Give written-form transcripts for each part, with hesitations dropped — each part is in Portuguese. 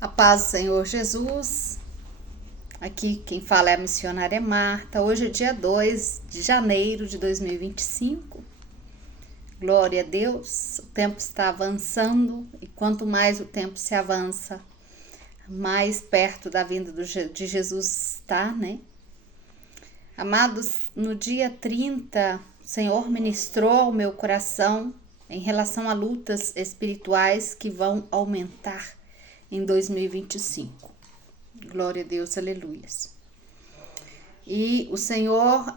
A paz do Senhor Jesus. Aqui quem fala é a missionária Marta. Hoje é dia 2 de janeiro de 2025. Glória a Deus. O tempo está avançando e quanto mais o tempo se avança, mais perto da vinda de Jesus está, né? Amados, no dia 30, o Senhor ministrou ao meu coração em relação a lutas espirituais que vão aumentar em 2025. Glória a Deus, aleluias. E o Senhor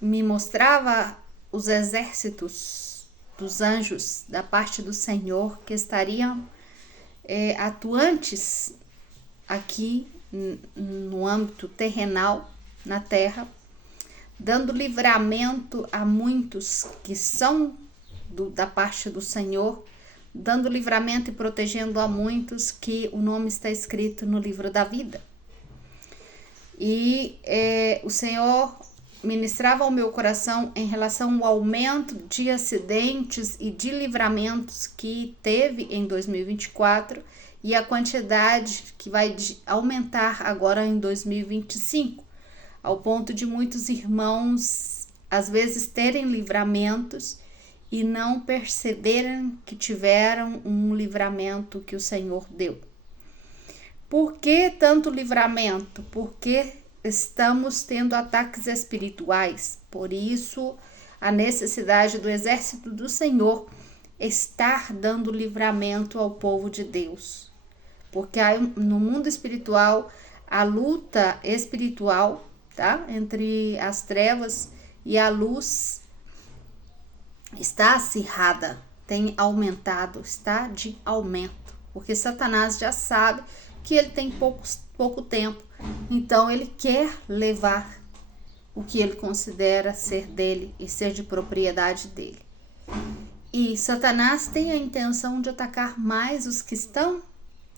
me mostrava os exércitos dos anjos da parte do Senhor que estariam atuantes aqui no âmbito terrenal, na terra, dando livramento a muitos que são da parte do Senhor, dando livramento e protegendo a muitos que o nome está escrito no livro da vida. E o Senhor ministrava ao meu coração em relação ao aumento de acidentes e de livramentos que teve em 2024 e a quantidade que vai aumentar agora em 2025, ao ponto de muitos irmãos às vezes terem livramentos e não perceberam que tiveram um livramento que o Senhor deu. Por que tanto livramento? Porque estamos tendo ataques espirituais. Por isso, a necessidade do exército do Senhor estar dando livramento ao povo de Deus. Porque no mundo espiritual, a luta espiritual, tá? Entre as trevas e a luz está acirrada, tem aumentado, está de aumento, porque Satanás já sabe que ele tem pouco tempo, então ele quer levar o que ele considera ser dele e ser de propriedade dele. E Satanás tem a intenção de atacar mais os que estão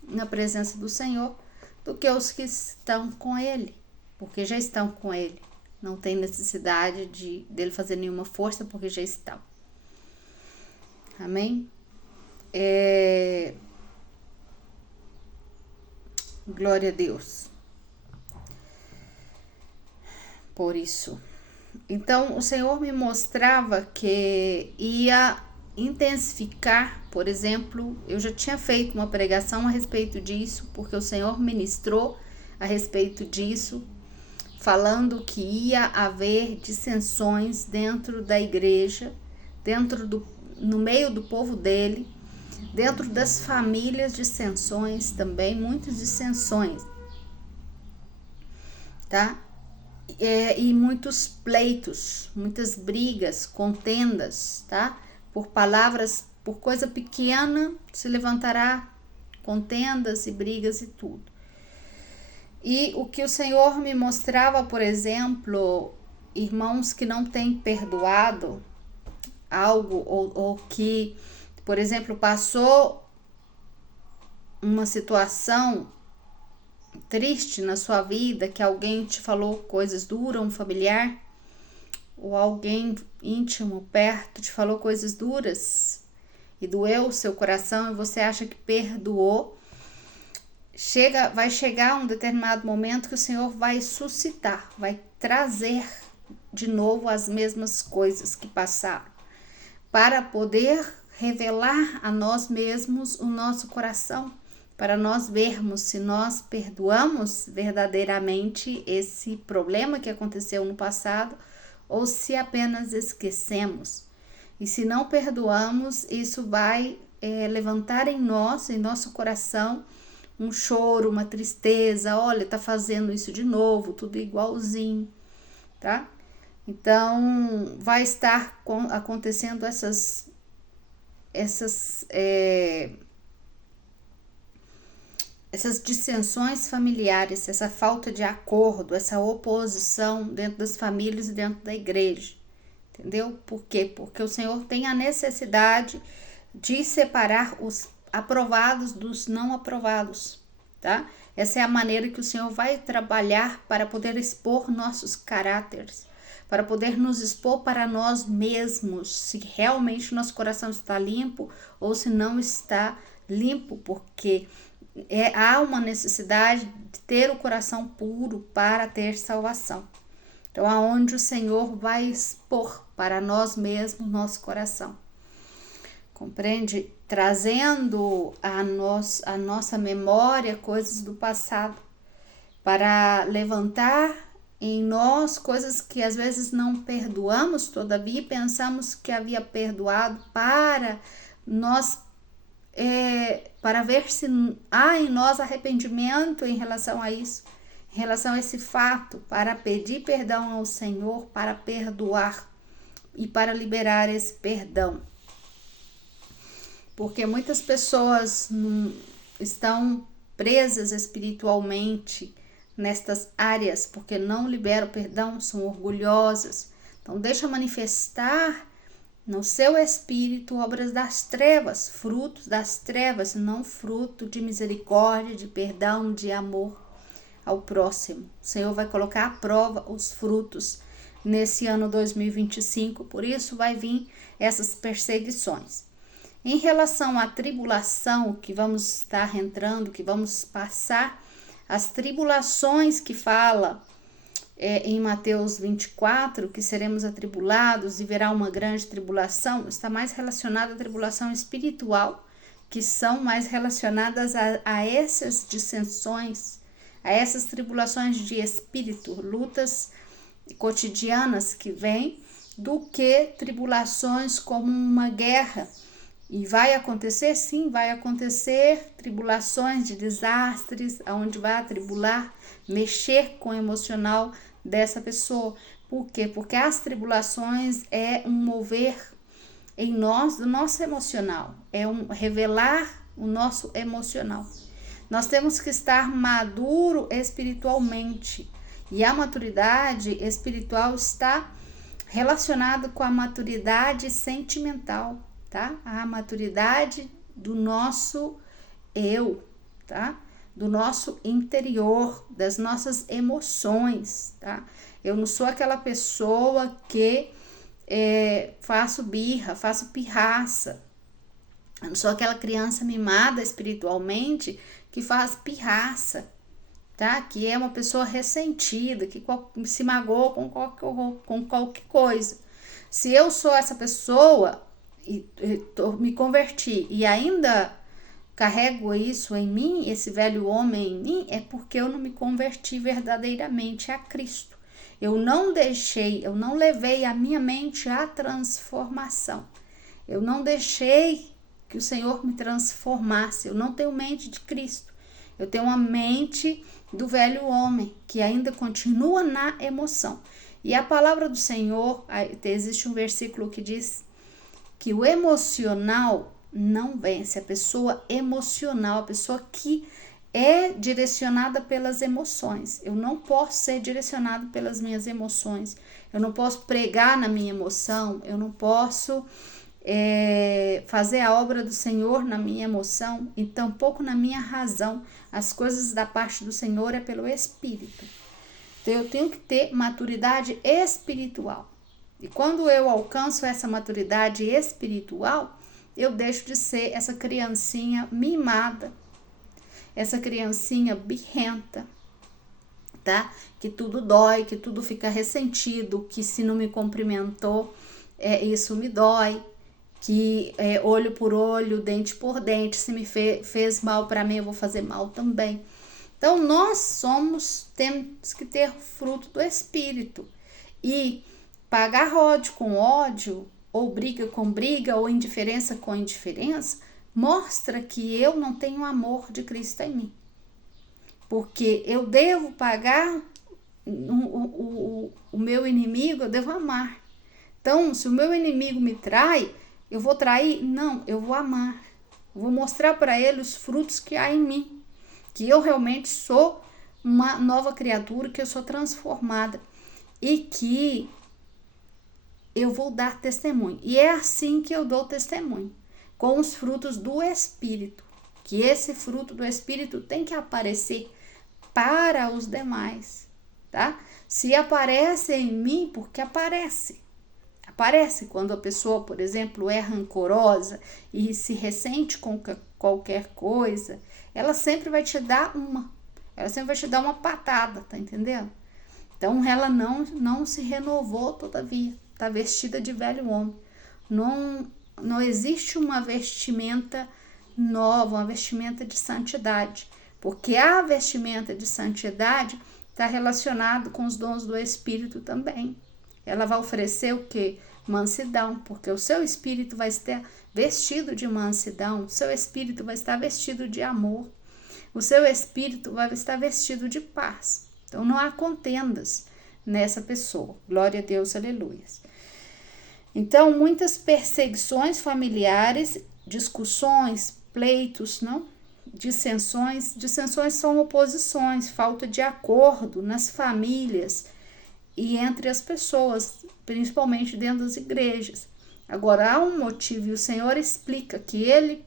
na presença do Senhor do que os que estão com ele, porque já estão com ele, não tem necessidade dele fazer nenhuma força, porque já estão. Amém? Glória a Deus. Por isso. Então, o Senhor me mostrava que ia intensificar, por exemplo, eu já tinha feito uma pregação a respeito disso, porque o Senhor ministrou a respeito disso, falando que ia haver dissensões dentro da igreja, no meio do povo dele, dentro das famílias, dissensões também, muitas dissensões, tá? E muitos pleitos, muitas brigas, contendas, tá? Por palavras, por coisa pequena se levantará contendas e brigas e tudo. E o que o Senhor me mostrava, por exemplo, irmãos que não têm perdoado algo ou que, por exemplo, passou uma situação triste na sua vida, que alguém te falou coisas duras, um familiar ou alguém íntimo perto te falou coisas duras e doeu o seu coração e você acha que perdoou, vai chegar um determinado momento que o Senhor vai suscitar, vai trazer de novo as mesmas coisas que passaram, para poder revelar a nós mesmos o nosso coração, para nós vermos se nós perdoamos verdadeiramente esse problema que aconteceu no passado ou se apenas esquecemos. E se não perdoamos, isso vai levantar em nosso coração, um choro, uma tristeza. Olha, tá fazendo isso de novo, tudo igualzinho, tá? Então, vai estar acontecendo essas dissensões familiares, essa falta de acordo, essa oposição dentro das famílias e dentro da igreja. Entendeu? Por quê? Porque o Senhor tem a necessidade de separar os aprovados dos não aprovados, tá? Essa é a maneira que o Senhor vai trabalhar para poder expor nossos caráteres, para poder nos expor para nós mesmos, se realmente nosso coração está limpo ou se não está limpo, porque há uma necessidade de ter o coração puro para ter salvação. Então, aonde o Senhor vai expor para nós mesmos nosso coração. Compreende? Trazendo a nossa memória coisas do passado, para levantar em nós coisas que às vezes não perdoamos, todavia pensamos que havia perdoado, para nós para ver se há em nós arrependimento em relação a isso, em relação a esse fato, para pedir perdão ao Senhor, para perdoar e para liberar esse perdão. Porque muitas pessoas estão presas espiritualmente nestas áreas, porque não liberam perdão, são orgulhosas. Então deixa manifestar no seu espírito obras das trevas, frutos das trevas, não fruto de misericórdia, de perdão, de amor ao próximo. O Senhor vai colocar à prova os frutos nesse ano 2025, por isso vai vir essas perseguições. Em relação à tribulação que vamos estar entrando, que vamos passar, as tribulações que fala em Mateus 24, que seremos atribulados e verá uma grande tribulação, está mais relacionada à tribulação espiritual, que são mais relacionadas a essas dissensões, a essas tribulações de espírito, lutas cotidianas que vêm, do que tribulações como uma guerra. E vai acontecer, sim, vai acontecer tribulações de desastres, onde vai atribular, mexer com o emocional dessa pessoa. Por quê? Porque as tribulações é um mover em nós do nosso emocional, é um revelar o nosso emocional. Nós temos que estar maduro espiritualmente, e a maturidade espiritual está relacionada com a maturidade sentimental, tá? A maturidade do nosso eu, tá? Do nosso interior, das nossas emoções, tá? Eu não sou aquela pessoa que faço birra, faço pirraça. Eu não sou aquela criança mimada espiritualmente que faz pirraça, tá? Que é uma pessoa ressentida, que se magoa com qualquer coisa. Se eu sou essa pessoa e me converti e ainda carrego isso em mim, esse velho homem em mim, é porque eu não me converti verdadeiramente a Cristo. Eu não levei a minha mente à transformação. Eu não deixei que o Senhor me transformasse. Eu não tenho mente de Cristo. Eu tenho uma mente do velho homem, que ainda continua na emoção. E a palavra do Senhor, existe um versículo que diz que o emocional não vence. A pessoa emocional, a pessoa que é direcionada pelas emoções. Eu não posso ser direcionado pelas minhas emoções. Eu não posso pregar na minha emoção. Eu não posso fazer a obra do Senhor na minha emoção e tampouco na minha razão. As coisas da parte do Senhor é pelo Espírito. Então eu tenho que ter maturidade espiritual. E quando eu alcanço essa maturidade espiritual, eu deixo de ser essa criancinha mimada, essa criancinha birrenta, tá? Que tudo dói, que tudo fica ressentido, que se não me cumprimentou, isso me dói, que olho por olho, dente por dente, se me fez mal para mim, eu vou fazer mal também. Então, temos que ter fruto do Espírito. E pagar ódio com ódio, ou briga com briga, ou indiferença com indiferença, mostra que eu não tenho amor de Cristo em mim. Porque eu devo pagar o meu inimigo, eu devo amar. Então, se o meu inimigo me trai, eu vou trair? Não, eu vou amar. Eu vou mostrar para ele os frutos que há em mim. Que eu realmente sou uma nova criatura, que eu sou transformada. E que eu vou dar testemunho. E é assim que eu dou testemunho. Com os frutos do Espírito. Que esse fruto do Espírito tem que aparecer para os demais, tá? Se aparece em mim, porque aparece. Aparece quando a pessoa, por exemplo, é rancorosa e se ressente com qualquer coisa, ela sempre vai te dar uma patada, tá entendendo? Então ela não se renovou todavia, tá vestida de velho homem. Não existe uma vestimenta nova, uma vestimenta de santidade, porque a vestimenta de santidade está relacionado com os dons do Espírito também. Ela vai oferecer o quê? Mansidão, porque o seu espírito vai estar vestido de mansidão, o seu espírito vai estar vestido de amor, o seu espírito vai estar vestido de paz. Então não há contendas nessa pessoa. Glória a Deus, aleluia. Então, muitas perseguições familiares, discussões, pleitos, não? Dissensões são oposições, falta de acordo nas famílias e entre as pessoas, principalmente dentro das igrejas. Agora, há um motivo e o Senhor explica que ele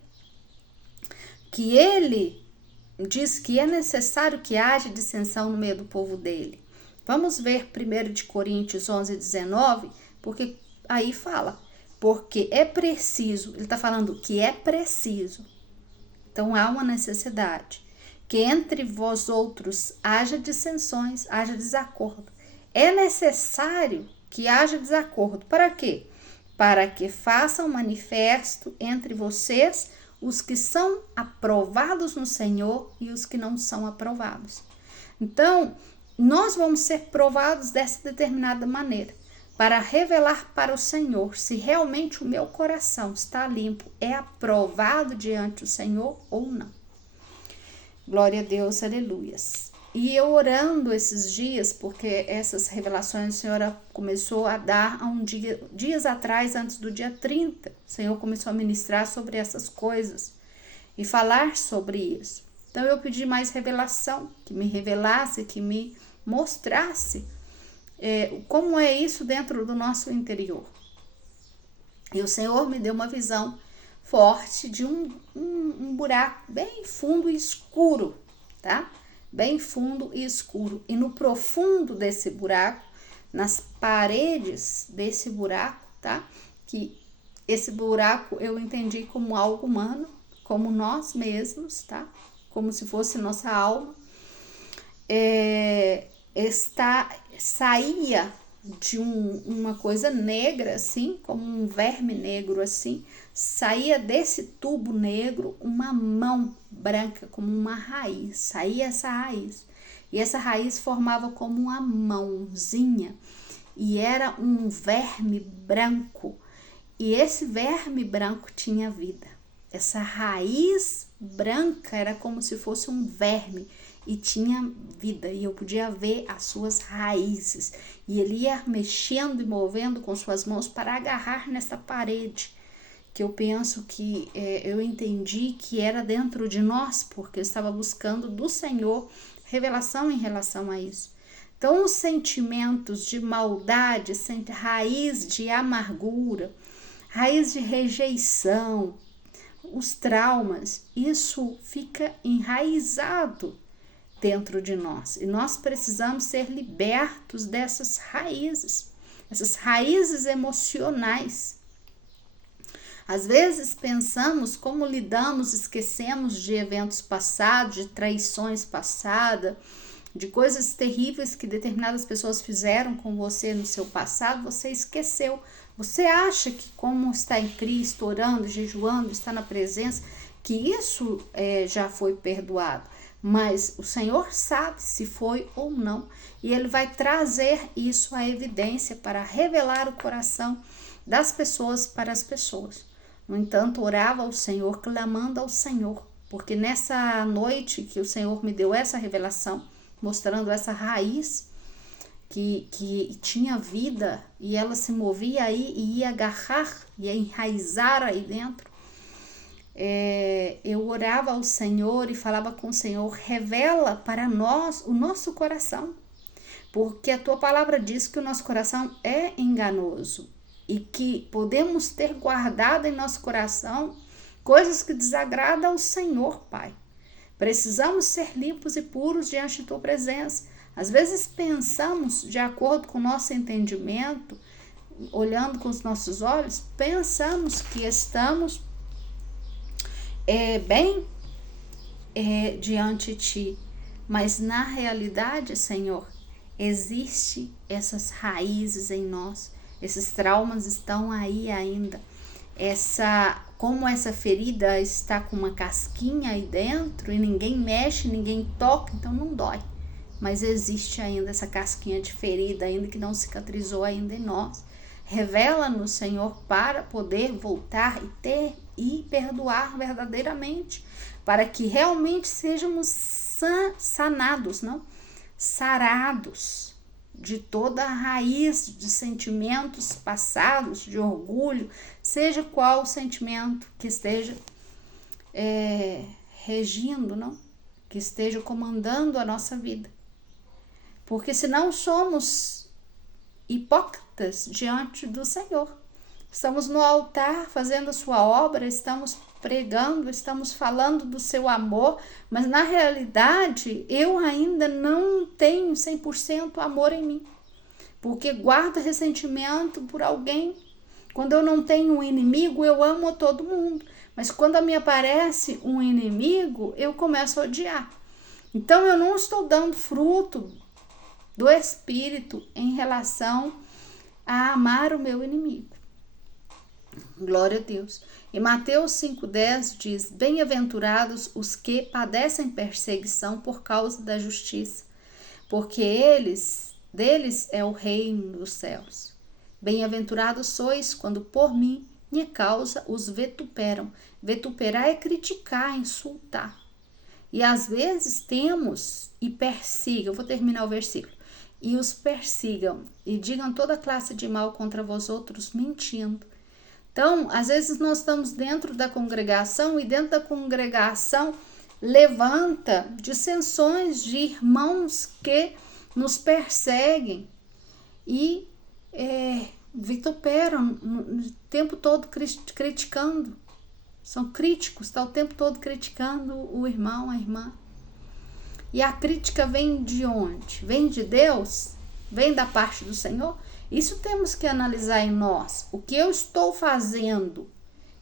diz que é necessário que haja dissensão no meio do povo dele. Vamos ver 1 Coríntios 11:19, porque aí fala, porque é preciso, ele está falando que é preciso. Então há uma necessidade que entre vós outros haja dissensões, haja desacordo. É necessário que haja desacordo. Para quê? Para que façam manifesto entre vocês os que são aprovados no Senhor e os que não são aprovados. Então, nós vamos ser provados dessa determinada maneira, para revelar para o Senhor se realmente o meu coração está limpo, é aprovado diante do Senhor ou não. Glória a Deus, aleluias. E eu orando esses dias, porque essas revelações a Senhora começou a dar há dias atrás, antes do dia 30. O Senhor começou a ministrar sobre essas coisas e falar sobre isso. Então eu pedi mais revelação, que me revelasse, que me mostrasse como é isso dentro do nosso interior. E o Senhor me deu uma visão forte de um buraco bem fundo e escuro, tá? Bem fundo e escuro. E no profundo desse buraco, nas paredes desse buraco, tá? Que esse buraco eu entendi como algo humano, como nós mesmos, tá? Como se fosse nossa alma. Saía de uma coisa negra, assim, como um verme negro, assim, saía desse tubo negro uma mão branca, como uma raiz, saía essa raiz, e essa raiz formava como uma mãozinha, e era um verme branco, e esse verme branco tinha vida. Essa raiz branca era como se fosse um verme, e tinha vida, e eu podia ver as suas raízes, e ele ia mexendo e movendo com suas mãos para agarrar nessa parede, que eu penso que eu entendi que era dentro de nós, porque eu estava buscando do Senhor revelação em relação a isso. Então os sentimentos de maldade, raiz de amargura, raiz de rejeição, os traumas, isso fica enraizado dentro de nós, e nós precisamos ser libertos dessas raízes emocionais. Às vezes pensamos como lidamos, esquecemos de eventos passados, de traições passadas, de coisas terríveis que determinadas pessoas fizeram com você no seu passado, você esqueceu. Você acha que como está em Cristo, orando, jejuando, está na presença, que isso já foi perdoado. Mas o Senhor sabe se foi ou não, e Ele vai trazer isso à evidência para revelar o coração das pessoas para as pessoas. No entanto, orava ao Senhor, clamando ao Senhor, porque nessa noite que o Senhor me deu essa revelação, mostrando essa raiz que tinha vida, e ela se movia aí e ia agarrar, ia enraizar aí dentro, eu orava ao Senhor e falava com o Senhor, revela para nós o nosso coração, porque a tua palavra diz que o nosso coração é enganoso e que podemos ter guardado em nosso coração coisas que desagradam ao Senhor, Pai. Precisamos ser limpos e puros diante de tua presença. Às vezes pensamos de acordo com o nosso entendimento, olhando com os nossos olhos, pensamos que estamos bem diante de ti, mas na realidade, Senhor, existe essas raízes em nós, esses traumas estão aí ainda, como essa ferida está com uma casquinha aí dentro e ninguém mexe, ninguém toca, então não dói, mas existe ainda essa casquinha de ferida ainda que não cicatrizou ainda em nós. Revela-nos, Senhor, para poder voltar e perdoar verdadeiramente, para que realmente sejamos sanados, não? Sarados de toda a raiz de sentimentos passados, de orgulho, seja qual o sentimento que esteja regindo, não? Que esteja comandando a nossa vida. Porque senão somos hipócritas diante do Senhor. Estamos no altar fazendo a sua obra, estamos pregando, estamos falando do seu amor, mas na realidade eu ainda não tenho 100% amor em mim, porque guardo ressentimento por alguém. Quando eu não tenho um inimigo, eu amo a todo mundo, mas quando me aparece um inimigo, eu começo a odiar. Então eu não estou dando fruto do Espírito em relação a amar o meu inimigo. Glória a Deus. Em Mateus 5,10 diz: bem-aventurados os que padecem perseguição por causa da justiça, porque deles é o reino dos céus. Bem-aventurados sois quando por minha causa os vituperam. Vituperar é criticar, insultar. E às vezes temos e persigam, eu vou terminar o versículo, e os persigam e digam toda classe de mal contra vós outros, mentindo. Então, às vezes nós estamos dentro da congregação e dentro da congregação levanta dissensões de irmãos que nos perseguem e vituperam o tempo todo criticando. São críticos, está o tempo todo criticando o irmão, a irmã. E a crítica vem de onde? Vem de Deus? Vem da parte do Senhor? Isso temos que analisar em nós. O que eu estou fazendo?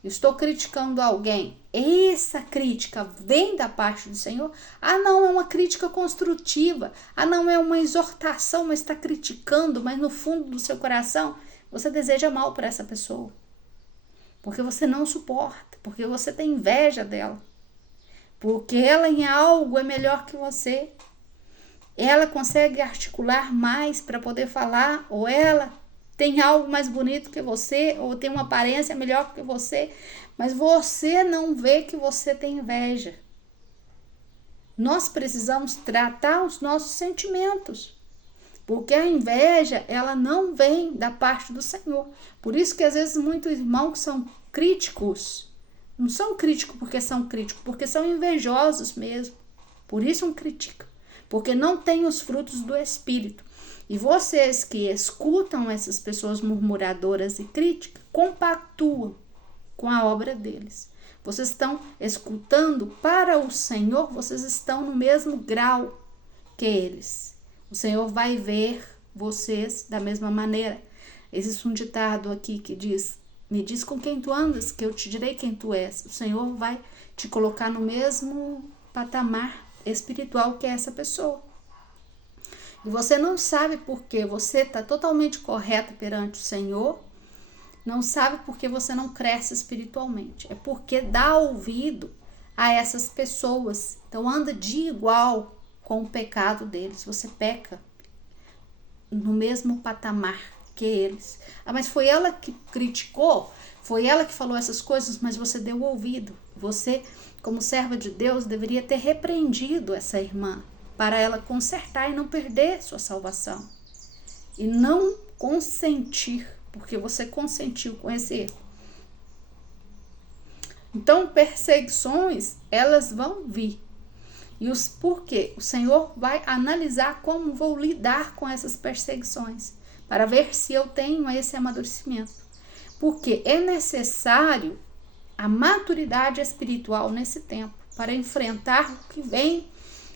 Eu estou criticando alguém. Essa crítica vem da parte do Senhor? Ah, não, é uma crítica construtiva. Ah, não, é uma exortação, mas está criticando, mas no fundo do seu coração você deseja mal para essa pessoa. Porque você não suporta, porque você tem inveja dela. Porque ela em algo é melhor que você. Ela consegue articular mais para poder falar, ou ela tem algo mais bonito que você, ou tem uma aparência melhor que você, mas você não vê que você tem inveja. Nós precisamos tratar os nossos sentimentos, porque a inveja, ela não vem da parte do Senhor. Por isso que às vezes muitos irmãos que são críticos, não são críticos porque são críticos, porque são invejosos mesmo. Por isso não criticam. Porque não tem os frutos do Espírito. E vocês que escutam essas pessoas murmuradoras e críticas, compactuam com a obra deles. Vocês estão escutando para o Senhor, vocês estão no mesmo grau que eles. O Senhor vai ver vocês da mesma maneira. Existe um ditado aqui que diz: me diz com quem tu andas, que eu te direi quem tu és. O Senhor vai te colocar no mesmo patamar espiritual que é essa pessoa. E você não sabe porque você está totalmente correto perante o Senhor, não sabe porque você não cresce espiritualmente. É porque dá ouvido a essas pessoas. Então anda de igual com o pecado deles. Você peca no mesmo patamar que eles. Ah, mas foi ela que criticou, foi ela que falou essas coisas, mas você deu ouvido. Você, como serva de Deus, deveria ter repreendido essa irmã para ela consertar e não perder sua salvação. E não consentir, porque você consentiu com esse erro. Então, perseguições, elas vão vir. E os porquê? O Senhor vai analisar como vou lidar com essas perseguições, para ver se eu tenho esse amadurecimento. Porque é necessário a maturidade espiritual nesse tempo, para enfrentar o que vem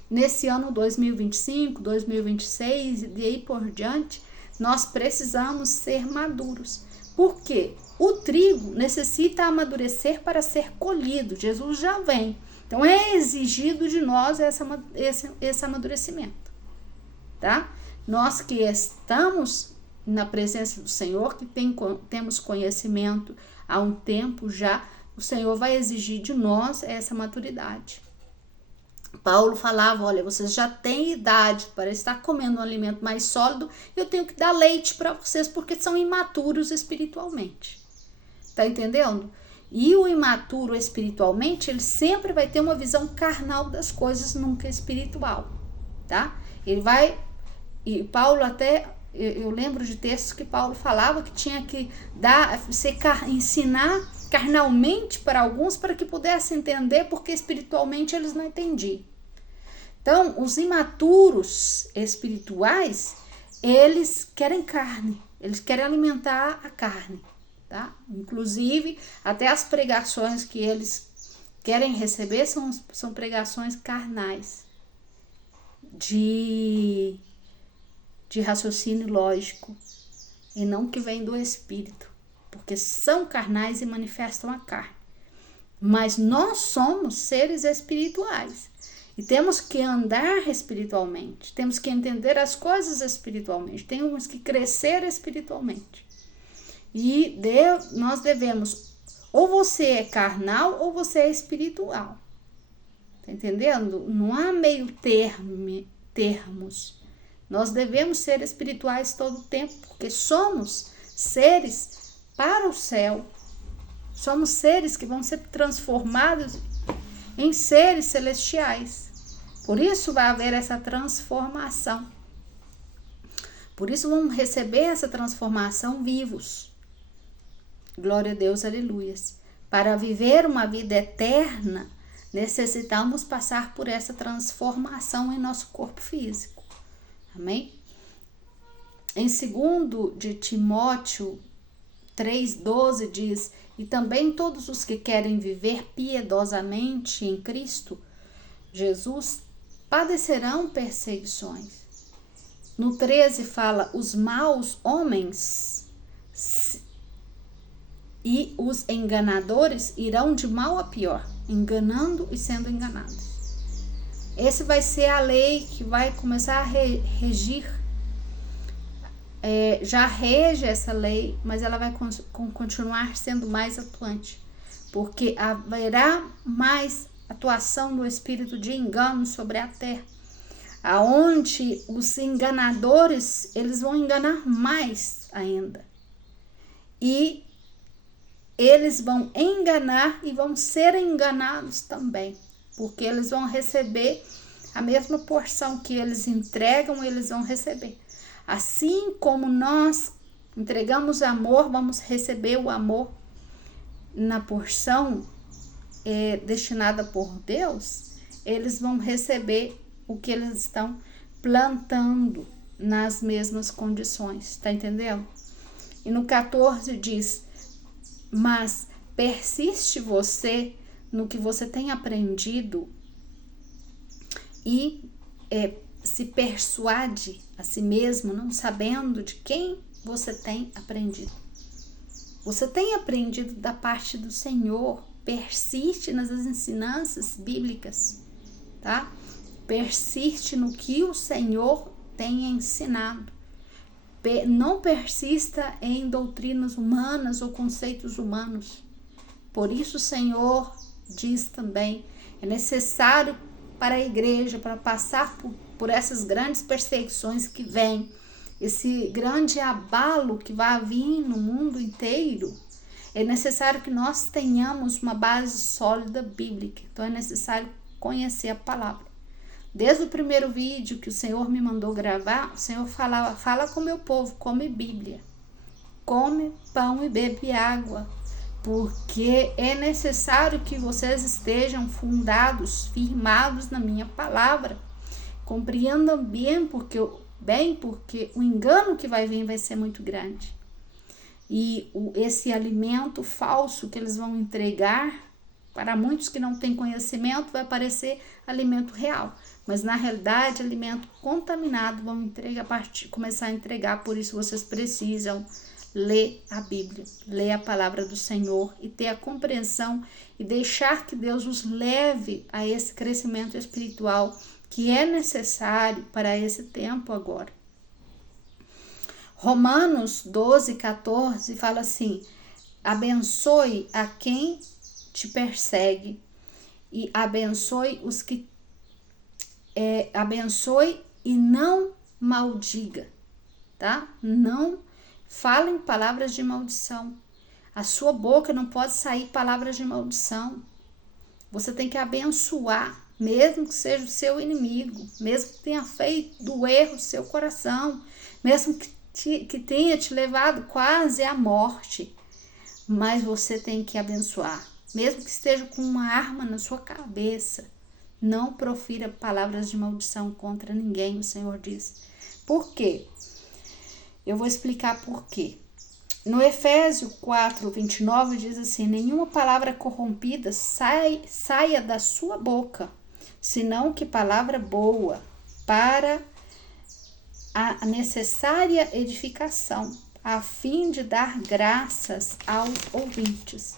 nesse ano 2025, 2026 e daí por diante. Nós precisamos ser maduros, Porque o trigo necessita amadurecer para ser colhido. Jesus já vem. Então é exigido de nós esse amadurecimento, tá? Nós que estamos na presença do Senhor, que temos conhecimento há um tempo já, o Senhor vai exigir de nós essa maturidade. Paulo falava, olha, vocês já têm idade para estar comendo um alimento mais sólido, eu tenho que dar leite para vocês porque são imaturos espiritualmente. Tá entendendo? E o imaturo espiritualmente, ele sempre vai ter uma visão carnal das coisas, nunca espiritual, tá? Ele vai, e Paulo até, eu lembro de textos que Paulo falava que tinha que ensinar carnalmente para alguns para que pudessem entender, porque espiritualmente eles não entendiam. Então, os imaturos espirituais, eles querem carne, eles querem alimentar a carne, tá? Inclusive, até as pregações que eles querem receber são pregações carnais, de raciocínio lógico, e não que vem do Espírito, porque são carnais e manifestam a carne. Mas nós somos seres espirituais e temos que andar espiritualmente, temos que entender as coisas espiritualmente, temos que crescer espiritualmente. E nós devemos, ou você é carnal ou você é espiritual. Tá entendendo? Não há meio termos. Nós devemos ser espirituais todo o tempo, porque somos seres para o céu. Somos seres que vão ser transformados em seres celestiais. Por isso vai haver essa transformação. Por isso vamos receber essa transformação vivos. Glória a Deus, aleluias. Para viver uma vida eterna, necessitamos passar por essa transformação em nosso corpo físico. Amém? Em 2 de Timóteo 3,12 diz: e também todos os que querem viver piedosamente em Cristo Jesus padecerão perseguições. No 13 fala: os maus homens e os enganadores irão de mal a pior, enganando e sendo enganados. Esse vai ser a lei que vai começar a regir. Já rege essa lei, mas ela vai continuar sendo mais atuante, porque haverá mais atuação do espírito de engano sobre a terra, aonde os enganadores, eles vão enganar mais ainda, e eles vão enganar e vão ser enganados também, porque eles vão receber a mesma porção que eles entregam, eles vão receber. Assim como nós entregamos amor, vamos receber o amor na porção destinada por Deus, eles vão receber o que eles estão plantando nas mesmas condições, tá entendendo? E no 14 diz: mas persiste você no que você tem aprendido e se persuade a si mesmo, não sabendo de quem você tem aprendido. Você tem aprendido da parte do Senhor. Persiste nas ensinanças bíblicas, tá? Persiste no que o Senhor tem ensinado. Não persista em doutrinas humanas ou conceitos humanos. Por isso o Senhor diz também: é necessário para a igreja, para passar por essas grandes perseguições que vêm, esse grande abalo que vai vir no mundo inteiro, é necessário que nós tenhamos uma base sólida bíblica. Então é necessário conhecer a palavra. Desde o primeiro vídeo que o Senhor me mandou gravar, o Senhor fala com o meu povo, come Bíblia, come pão e bebe água, porque é necessário que vocês estejam fundados, firmados na minha palavra. Compreendam bem, porque o engano que vai vir vai ser muito grande. E esse alimento falso que eles vão entregar, para muitos que não têm conhecimento, vai parecer alimento real. Mas na realidade, alimento contaminado vão começar a entregar. Por isso vocês precisam ler a Bíblia, ler a palavra do Senhor e ter a compreensão e deixar que Deus os leve a esse crescimento espiritual que é necessário para esse tempo agora. Romanos 12:14 fala assim: abençoe a quem te persegue e abençoe os que abençoe e não maldiga, tá? Não falem palavras de maldição. A sua boca não pode sair palavras de maldição. Você tem que abençoar, mesmo que seja o seu inimigo, mesmo que tenha feito do erro seu coração, mesmo que tenha te levado quase à morte, mas você tem que abençoar, mesmo que esteja com uma arma na sua cabeça. Não profira palavras de maldição contra ninguém, o Senhor diz. Por quê? Eu vou explicar por quê. No Efésios 4:29 diz assim: nenhuma palavra corrompida saia da sua boca, senão que palavra boa para a necessária edificação, a fim de dar graças aos ouvintes.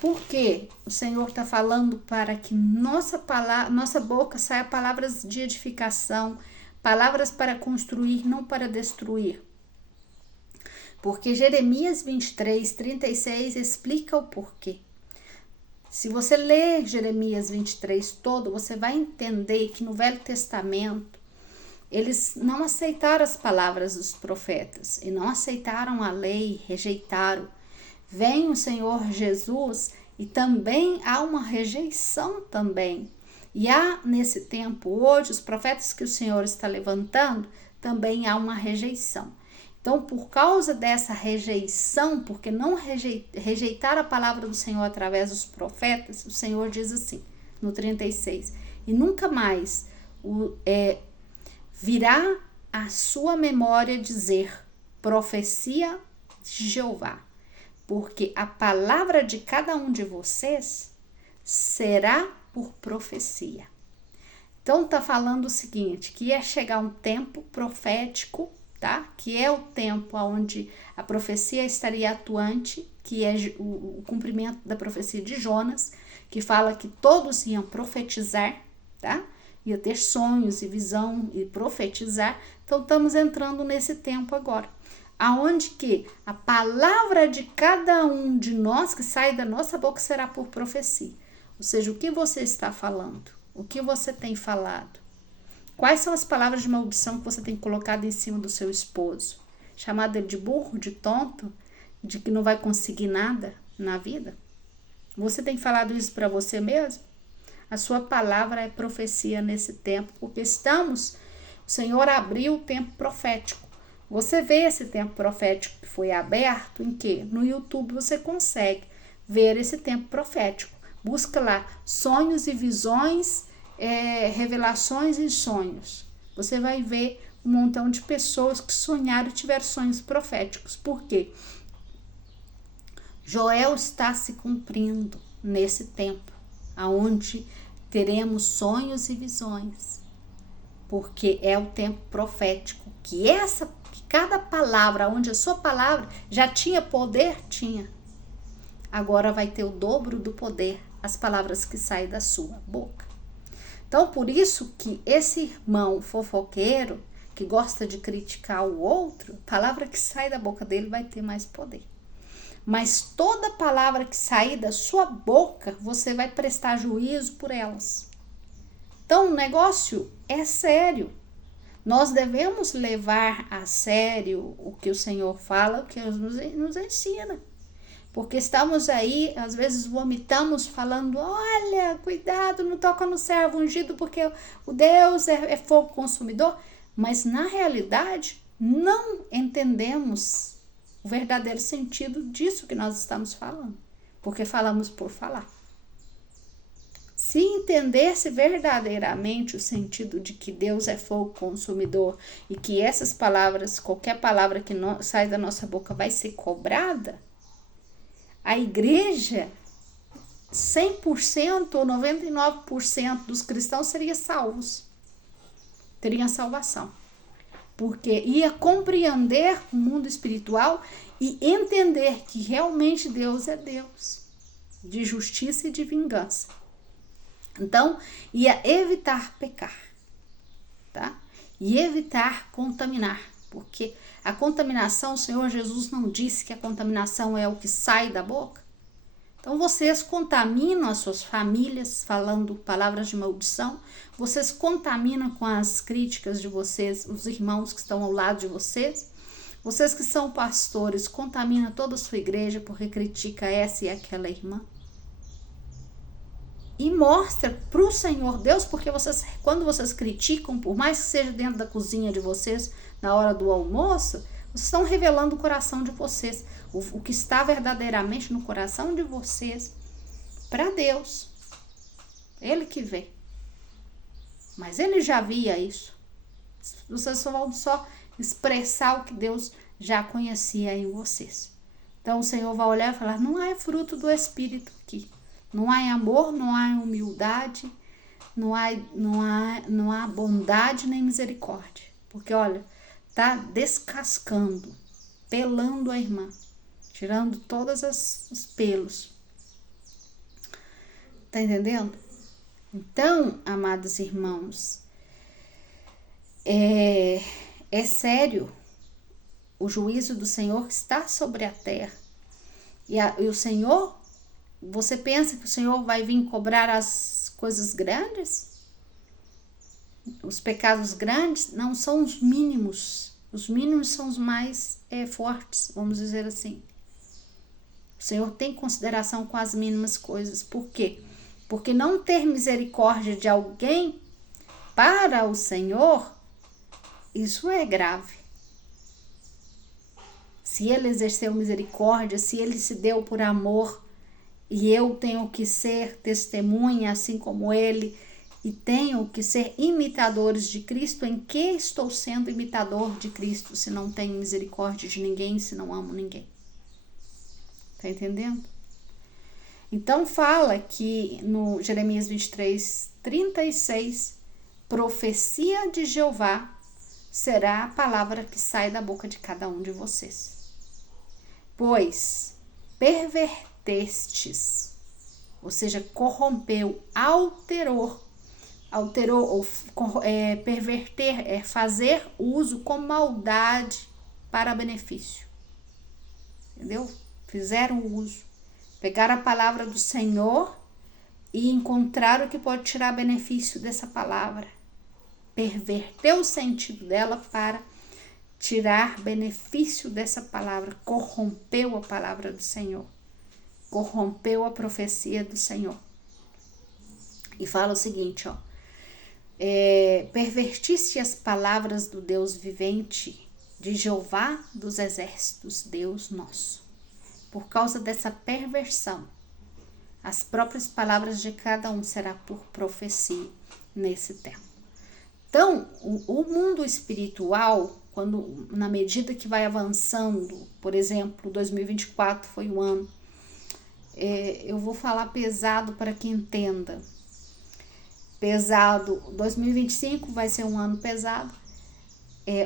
Por que o Senhor está falando para que nossa boca saia palavras de edificação, palavras para construir, não para destruir? Porque Jeremias 23:36 explica o porquê. Se você ler Jeremias 23 todo, você vai entender que no Velho Testamento eles não aceitaram as palavras dos profetas e não aceitaram a lei, rejeitaram. Vem o Senhor Jesus e também há uma rejeição também. E há nesse tempo hoje, os profetas que o Senhor está levantando, também há uma rejeição. Então, por causa dessa rejeição, porque não rejeitar a palavra do Senhor através dos profetas, o Senhor diz assim, no 36, e nunca mais virá à sua memória dizer profecia de Jeová, porque a palavra de cada um de vocês será por profecia. Então tá falando o seguinte, que ia chegar um tempo profético, tá? Que é o tempo onde a profecia estaria atuante, que é o cumprimento da profecia de Jonas, que fala que todos iam profetizar, tá? Ia ter sonhos e visão e profetizar. Então estamos entrando nesse tempo agora, aonde que a palavra de cada um de nós que sai da nossa boca será por profecia. Ou seja, o que você está falando? O que você tem falado? Quais são as palavras de maldição que você tem colocado em cima do seu esposo? Chamado ele de burro, de tonto, de que não vai conseguir nada na vida? Você tem falado isso para você mesmo? A sua palavra é profecia nesse tempo, porque o Senhor abriu o tempo profético. Você vê esse tempo profético que foi aberto em que? No YouTube você consegue ver esse tempo profético. Busca lá, sonhos e visões, revelações e sonhos. Você vai ver um montão de pessoas que sonharam e tiveram sonhos proféticos. Por quê? Joel está se cumprindo nesse tempo, aonde teremos sonhos e visões. Porque é o tempo profético, que cada palavra, onde a sua palavra já tinha poder, tinha. Agora vai ter o dobro do poder, as palavras que saem da sua boca. Então, por isso que esse irmão fofoqueiro, que gosta de criticar o outro, a palavra que sai da boca dele vai ter mais poder. Mas toda palavra que sair da sua boca, você vai prestar juízo por elas. Então, o negócio é sério. Nós devemos levar a sério o que o Senhor fala, o que nos ensina. Porque estamos aí, às vezes vomitamos falando, olha, cuidado, não toca no servo ungido, porque o Deus é fogo consumidor. Mas, na realidade, não entendemos o verdadeiro sentido disso que nós estamos falando. Porque falamos por falar. Se entendesse verdadeiramente o sentido de que Deus é fogo consumidor e que essas palavras, qualquer palavra que sai da nossa boca vai ser cobrada, a igreja, 100% ou 99% dos cristãos seriam salvos, teriam salvação. porque ia compreender o mundo espiritual e entender que realmente Deus é Deus de justiça e de vingança. Então, ia evitar pecar, tá? E evitar contaminar, porque a contaminação, o Senhor Jesus não disse que a contaminação é o que sai da boca? Então, vocês contaminam as suas famílias, falando palavras de maldição, vocês contaminam com as críticas de vocês, os irmãos que estão ao lado de vocês, vocês que são pastores, contaminam toda a sua igreja porque critica essa e aquela irmã. E mostra para o Senhor Deus, porque vocês, quando vocês criticam, por mais que seja dentro da cozinha de vocês, na hora do almoço, vocês estão revelando o coração de vocês, o que está verdadeiramente no coração de vocês, para Deus. Ele que vê. Mas ele já via isso. Vocês só vão expressar o que Deus já conhecia em vocês. Então o Senhor vai olhar e falar, não há fruto do Espírito aqui. Não há amor, não há humildade, não há bondade nem misericórdia. Porque, olha, tá descascando, pelando a irmã, tirando todos os pelos. Tá entendendo? Então, amados irmãos, é sério o juízo do Senhor que está sobre a terra. E o Senhor... Você pensa que o Senhor vai vir cobrar as coisas grandes? Os pecados grandes não são os mínimos. Os mínimos são os mais fortes, vamos dizer assim. O Senhor tem consideração com as mínimas coisas. Por quê? Porque não ter misericórdia de alguém para o Senhor, isso é grave. Se Ele exerceu misericórdia, se Ele se deu por amor, e eu tenho que ser testemunha assim como ele, e tenho que ser imitadores de Cristo. Em que estou sendo imitador de Cristo se não tenho misericórdia de ninguém, se não amo ninguém? Tá entendendo? Então fala que no Jeremias 23:36, profecia de Jeová será a palavra que sai da boca de cada um de vocês. Pois pervertestes, ou seja, corrompeu, alterou, perverter é fazer uso com maldade para benefício, entendeu? Fizeram uso, pegaram a palavra do Senhor e encontraram o que pode tirar benefício dessa palavra, perverteu o sentido dela para tirar benefício dessa palavra, corrompeu a palavra do Senhor, corrompeu a profecia do Senhor. E fala o seguinte, ó, pervertiste as palavras do Deus vivente, de Jeová dos exércitos, Deus nosso. Por causa dessa perversão, as próprias palavras de cada um será por profecia nesse tempo. Então, o mundo espiritual, quando, na medida que vai avançando, por exemplo, 2024 foi o ano, eu vou falar pesado para que entenda. Pesado, 2025 vai ser um ano pesado,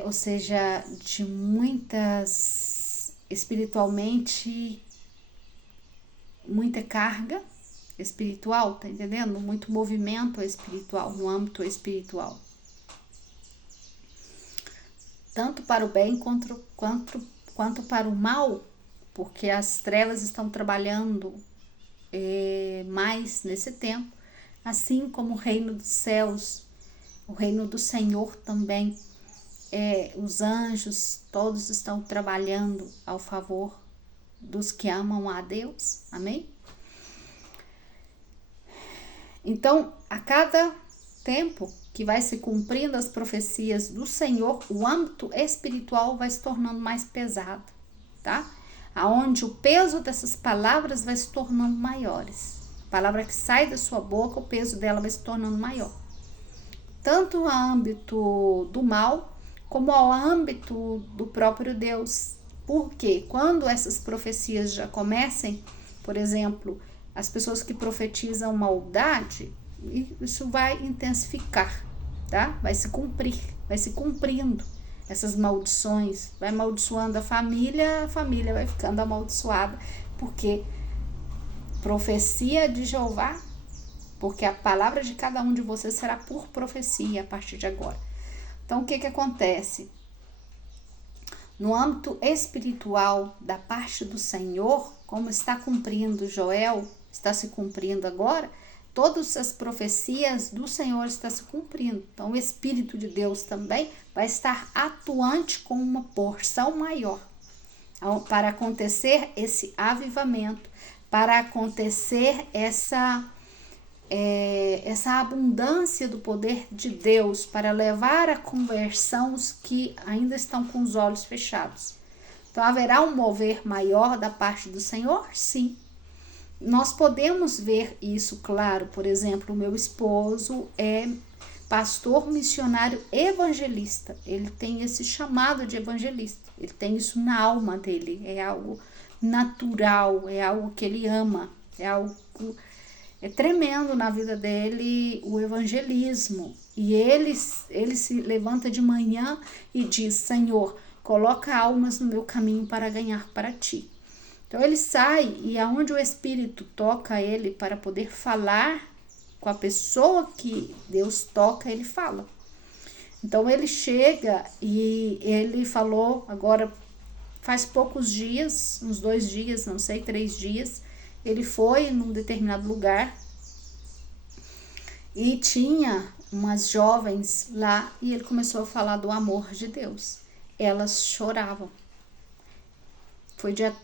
ou seja, de muitas, espiritualmente, muita carga espiritual, tá entendendo? Muito movimento espiritual, no âmbito espiritual. Tanto para o bem quanto para o mal, porque as trevas estão trabalhando mais nesse tempo, assim como o reino dos céus, o reino do Senhor também, os anjos, todos estão trabalhando ao favor dos que amam a Deus, amém? Então, a cada tempo que vai se cumprindo as profecias do Senhor, o âmbito espiritual vai se tornando mais pesado, tá? Aonde o peso dessas palavras vai se tornando maiores. A palavra que sai da sua boca, o peso dela vai se tornando maior. Tanto no âmbito do mal, como ao âmbito do próprio Deus. Porque quando essas profecias já comecem, por exemplo, as pessoas que profetizam maldade, isso vai intensificar, tá? Vai se cumprir, vai se cumprindo essas maldições, vai amaldiçoando a família vai ficando amaldiçoada, porque profecia de Jeová, porque a palavra de cada um de vocês será por profecia a partir de agora. Então, o que acontece? No âmbito espiritual da parte do Senhor, como está cumprindo Joel, está se cumprindo agora, todas as profecias do Senhor estão se cumprindo. Então, o Espírito de Deus também vai estar atuante com uma porção maior para acontecer esse avivamento, para acontecer essa abundância do poder de Deus, para levar à conversão os que ainda estão com os olhos fechados. Então, haverá um mover maior da parte do Senhor? Sim. Nós podemos ver isso, claro. Por exemplo, o meu esposo é pastor missionário evangelista. Ele tem esse chamado de evangelista. Ele tem isso na alma dele. É algo natural, é algo que ele ama, é tremendo na vida dele o evangelismo. E ele se levanta de manhã e diz: Senhor, coloca almas no meu caminho para ganhar para ti. Então ele sai e aonde o Espírito toca ele para poder falar com a pessoa que Deus toca, ele fala. Então ele chega e ele falou agora faz poucos dias, uns 2 dias, não sei, 3 dias, ele foi num determinado lugar e tinha umas jovens lá e ele começou a falar do amor de Deus. Elas choravam. Foi dia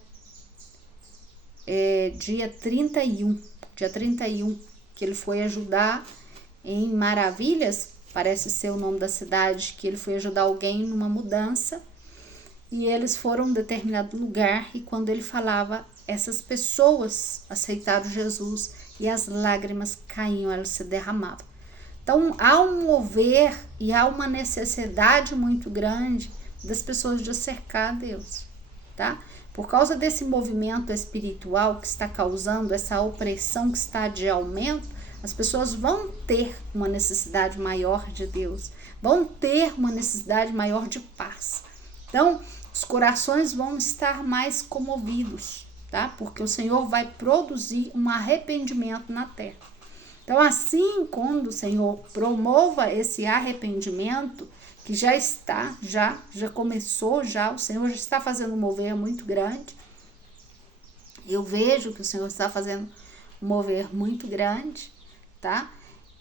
31 que ele foi ajudar em Maravilhas, parece ser o nome da cidade, que ele foi ajudar alguém numa mudança e eles foram a um determinado lugar e quando ele falava, essas pessoas aceitaram Jesus e as lágrimas caíam, elas se derramavam. Então há um mover e há uma necessidade muito grande das pessoas de cercar a Deus, tá? Por causa desse movimento espiritual que está causando essa opressão que está de aumento, as pessoas vão ter uma necessidade maior de Deus, vão ter uma necessidade maior de paz. Então, os corações vão estar mais comovidos, tá? Porque o Senhor vai produzir um arrependimento na terra. Então, assim, quando o Senhor promova esse arrependimento, que já está, já começou, o Senhor já está fazendo um mover muito grande. Eu vejo que o Senhor está fazendo um mover muito grande, tá?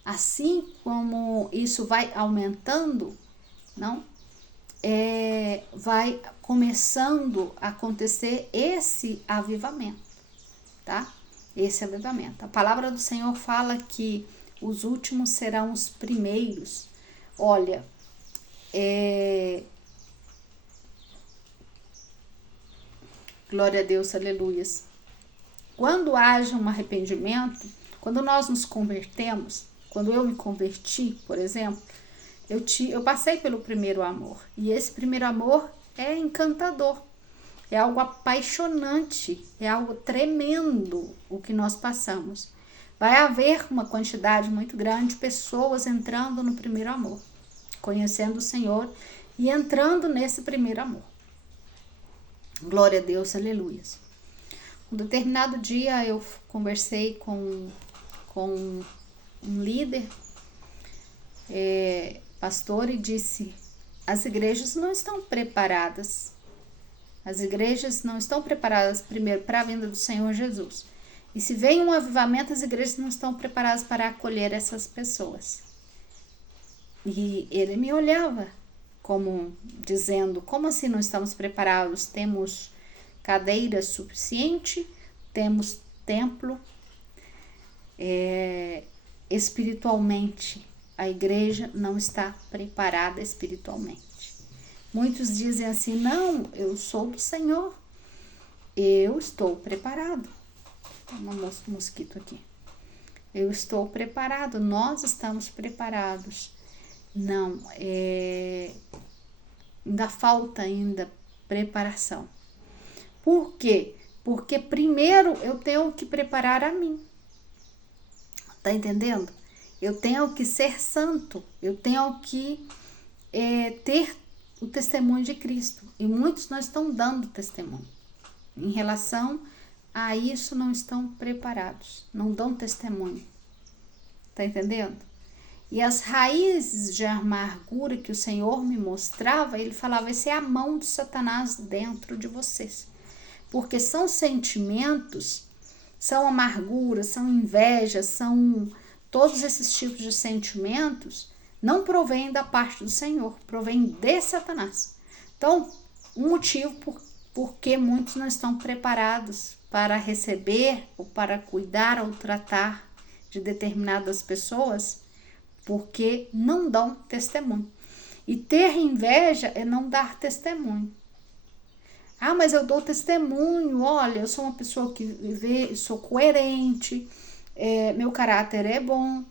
Assim como isso vai aumentando, não? Vai começando a acontecer esse avivamento, tá? Esse avivamento. A palavra do Senhor fala que os últimos serão os primeiros. Olha, glória a Deus, aleluias. Quando haja um arrependimento, quando nós nos convertemos, quando eu me converti, por exemplo, eu passei pelo primeiro amor. E esse primeiro amor é encantador, é algo apaixonante, é algo tremendo o que nós passamos. Vai haver uma quantidade muito grande de pessoas entrando no primeiro amor, conhecendo o Senhor e entrando nesse primeiro amor. Glória a Deus, aleluia. Um determinado dia eu conversei com um líder, pastor, e disse: as igrejas não estão preparadas. As igrejas não estão preparadas primeiro para a vinda do Senhor Jesus. E se vem um avivamento, as igrejas não estão preparadas para acolher essas pessoas. E ele me olhava como dizendo: como assim não estamos preparados? Temos cadeiras suficiente, temos templo, espiritualmente a igreja não está preparada espiritualmente. Muitos dizem assim: não, eu sou do Senhor, eu estou preparado. Um mosquito aqui. Eu estou preparado, nós estamos preparados. Não, ainda falta preparação. Por quê? Porque primeiro eu tenho que preparar a mim. Tá entendendo? Eu tenho que ser santo, eu tenho que ter o testemunho de Cristo. E muitos não estão dando testemunho. Em relação a isso, não estão preparados. Não dão testemunho. Tá entendendo? E as raízes de amargura que o Senhor me mostrava, ele falava, essa é a mão de Satanás dentro de vocês. Porque são sentimentos, são amarguras, são invejas, são todos esses tipos de sentimentos, não provém da parte do Senhor, provém de Satanás. Então, um motivo por que muitos não estão preparados para receber ou para cuidar ou tratar de determinadas pessoas, porque não dão testemunho. E ter inveja é não dar testemunho. Ah, mas eu dou testemunho, olha, eu sou uma pessoa que sou coerente, meu caráter é bom,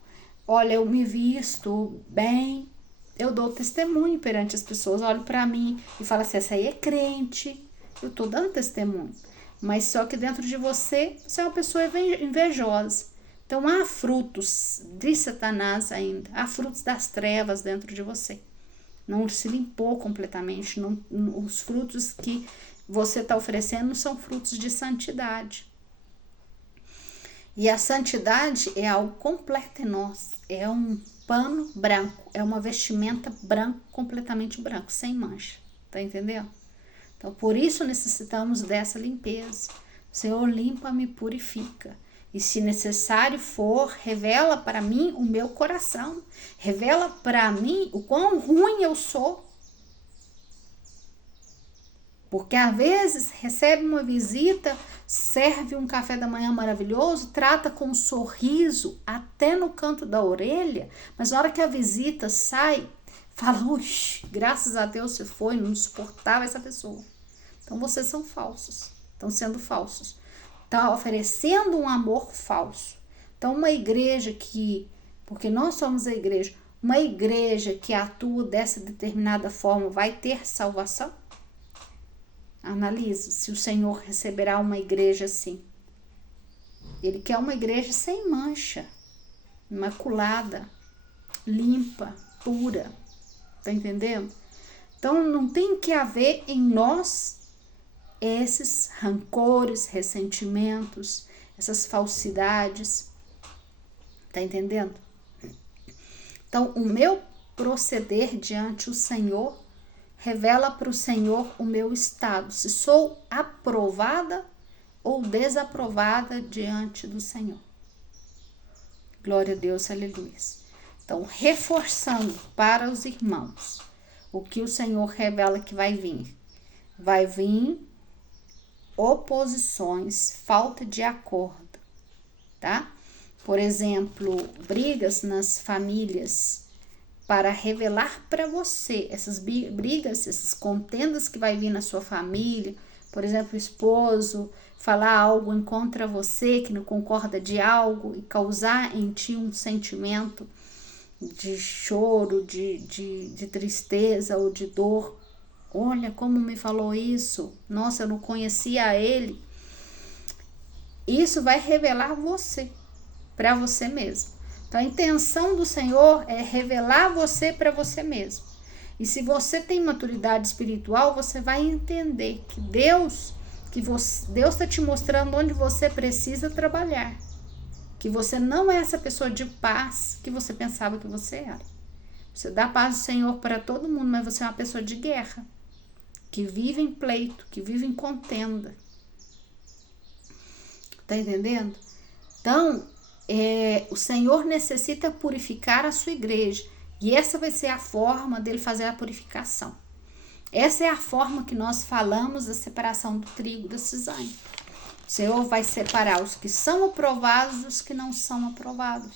olha, eu me visto bem, eu dou testemunho perante as pessoas, olham para mim e falam assim, essa aí é crente, eu tô dando testemunho. Mas só que dentro de você é uma pessoa invejosa. Então, há frutos de Satanás ainda, há frutos das trevas dentro de você. Não se limpou completamente, os frutos que você está oferecendo não são frutos de santidade. E a santidade é algo completo em nós, é um pano branco, é uma vestimenta branca, completamente branco, sem mancha, tá entendendo? Então, por isso necessitamos dessa limpeza. O Senhor limpa-me, purifica. E se necessário for, revela para mim o meu coração. Revela para mim o quão ruim eu sou. Porque às vezes recebe uma visita, serve um café da manhã maravilhoso, trata com um sorriso até no canto da orelha, mas na hora que a visita sai, fala, uxe, graças a Deus você foi, não suportava essa pessoa. Então vocês são falsos, estão sendo falsos. Está oferecendo um amor falso. Então, uma igreja porque nós somos a igreja, uma igreja que atua dessa determinada forma vai ter salvação? Analise se o Senhor receberá uma igreja assim. Ele quer uma igreja sem mancha, imaculada, limpa, pura. Tá entendendo? Então, não tem que haver em nós esses rancores, ressentimentos, essas falsidades, tá entendendo? Então, o meu proceder diante o Senhor revela para o Senhor o meu estado, se sou aprovada ou desaprovada diante do Senhor. Glória a Deus, aleluia. Então, reforçando para os irmãos o que o Senhor revela que vai vir. Vai vir oposições, falta de acordo, tá? Por exemplo, brigas nas famílias para revelar para você essas brigas, essas contendas que vai vir na sua família. Por exemplo, o esposo falar algo em contra você, que não concorda de algo e causar em ti um sentimento de choro, de tristeza ou de dor. Olha como me falou isso. Nossa, eu não conhecia ele. Isso vai revelar você, para você mesmo. Então, a intenção do Senhor é revelar você para você mesmo. E se você tem maturidade espiritual, você vai entender que Deus está te mostrando onde você precisa trabalhar. Que você não é essa pessoa de paz que você pensava que você era. Você dá paz do Senhor para todo mundo, mas você é uma pessoa de guerra. Que vive em pleito, que vive em contenda. Tá entendendo? Então, o Senhor necessita purificar a sua igreja. E essa vai ser a forma dele fazer a purificação. Essa é a forma que nós falamos da separação do trigo da cisanha. O Senhor vai separar os que são aprovados dos que não são aprovados.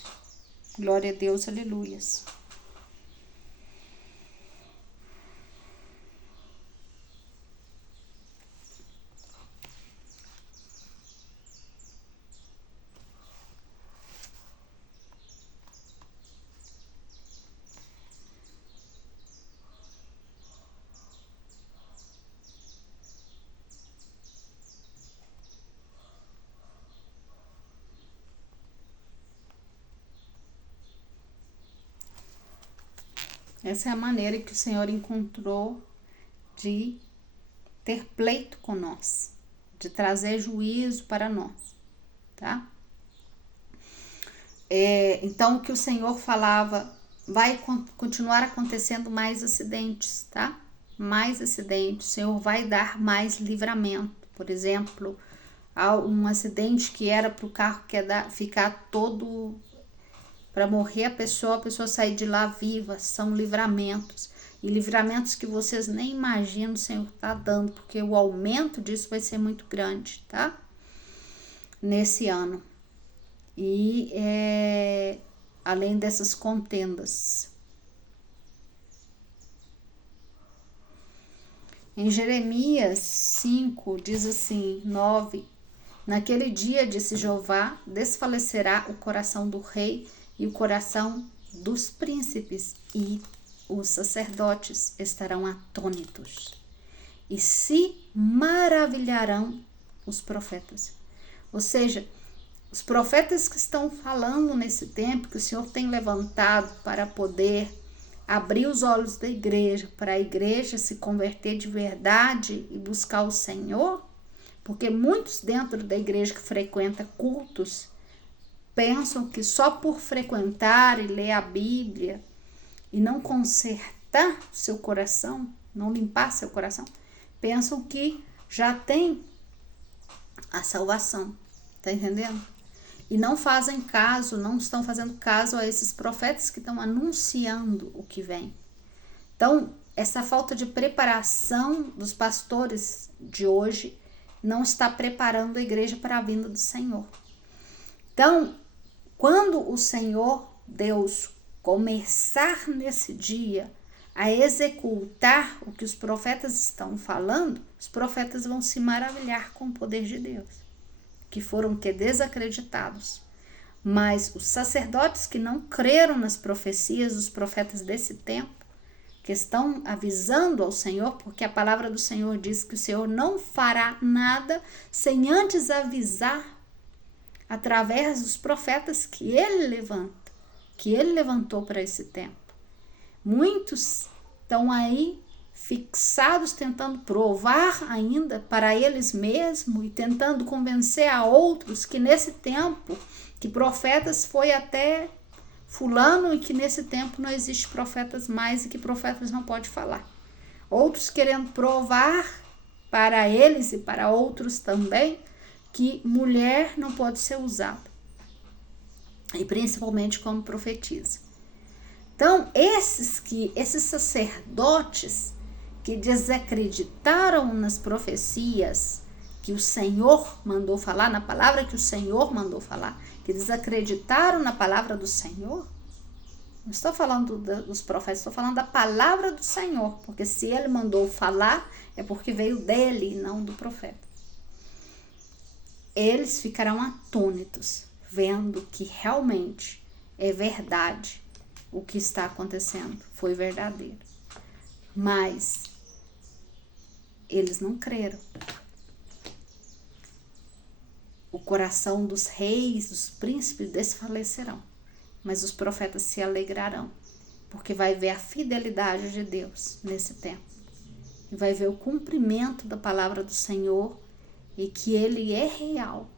Glória a Deus, aleluias. Essa é a maneira que o Senhor encontrou de ter pleito com nós, de trazer juízo para nós, tá? Então, o que o Senhor falava, vai continuar acontecendo mais acidentes, tá? Mais acidentes, o Senhor vai dar mais livramento. Por exemplo, um acidente que era para o carro ficar todo, para morrer a pessoa sair de lá viva, são livramentos. E livramentos que vocês nem imaginam o Senhor tá dando, porque o aumento disso vai ser muito grande, tá? Nesse ano. E além dessas contendas. Em Jeremias 5, diz assim, 9, naquele dia, disse Jeová, desfalecerá o coração do rei e o coração dos príncipes, e os sacerdotes estarão atônitos, e se maravilharão os profetas. Ou seja, os profetas que estão falando nesse tempo, que o Senhor tem levantado para poder abrir os olhos da igreja, para a igreja se converter de verdade e buscar o Senhor, porque muitos dentro da igreja que frequenta cultos pensam que só por frequentar e ler a Bíblia e não consertar seu coração, não limpar seu coração, pensam que já tem a salvação, tá entendendo? E não fazem caso, não estão fazendo caso a esses profetas que estão anunciando o que vem. Então, essa falta de preparação dos pastores de hoje não está preparando a igreja para a vinda do Senhor. Então, quando o Senhor Deus começar nesse dia a executar o que os profetas estão falando, os profetas vão se maravilhar com o poder de Deus, que foram desacreditados. Mas os sacerdotes que não creram nas profecias dos profetas desse tempo, que estão avisando ao Senhor, porque a palavra do Senhor diz que o Senhor não fará nada sem antes avisar através dos profetas que ele levanta, que ele levantou para esse tempo. Muitos estão aí fixados, tentando provar ainda para eles mesmos e tentando convencer a outros que nesse tempo, que profetas foi até fulano e que nesse tempo não existe profetas mais e que profetas não pode falar. Outros querendo provar para eles e para outros também que mulher não pode ser usada, e principalmente como profetiza. Então, esses sacerdotes que desacreditaram nas profecias que o Senhor mandou falar, na palavra que o Senhor mandou falar, que desacreditaram na palavra do Senhor, não estou falando dos profetas, estou falando da palavra do Senhor, porque se ele mandou falar, é porque veio dele e não do profeta. Eles ficarão atônitos, vendo que realmente é verdade o que está acontecendo, foi verdadeiro. Mas eles não creram. O coração dos reis, dos príncipes desfalecerão, mas os profetas se alegrarão, porque vai ver a fidelidade de Deus nesse tempo, e vai ver o cumprimento da palavra do Senhor, e que ele é real,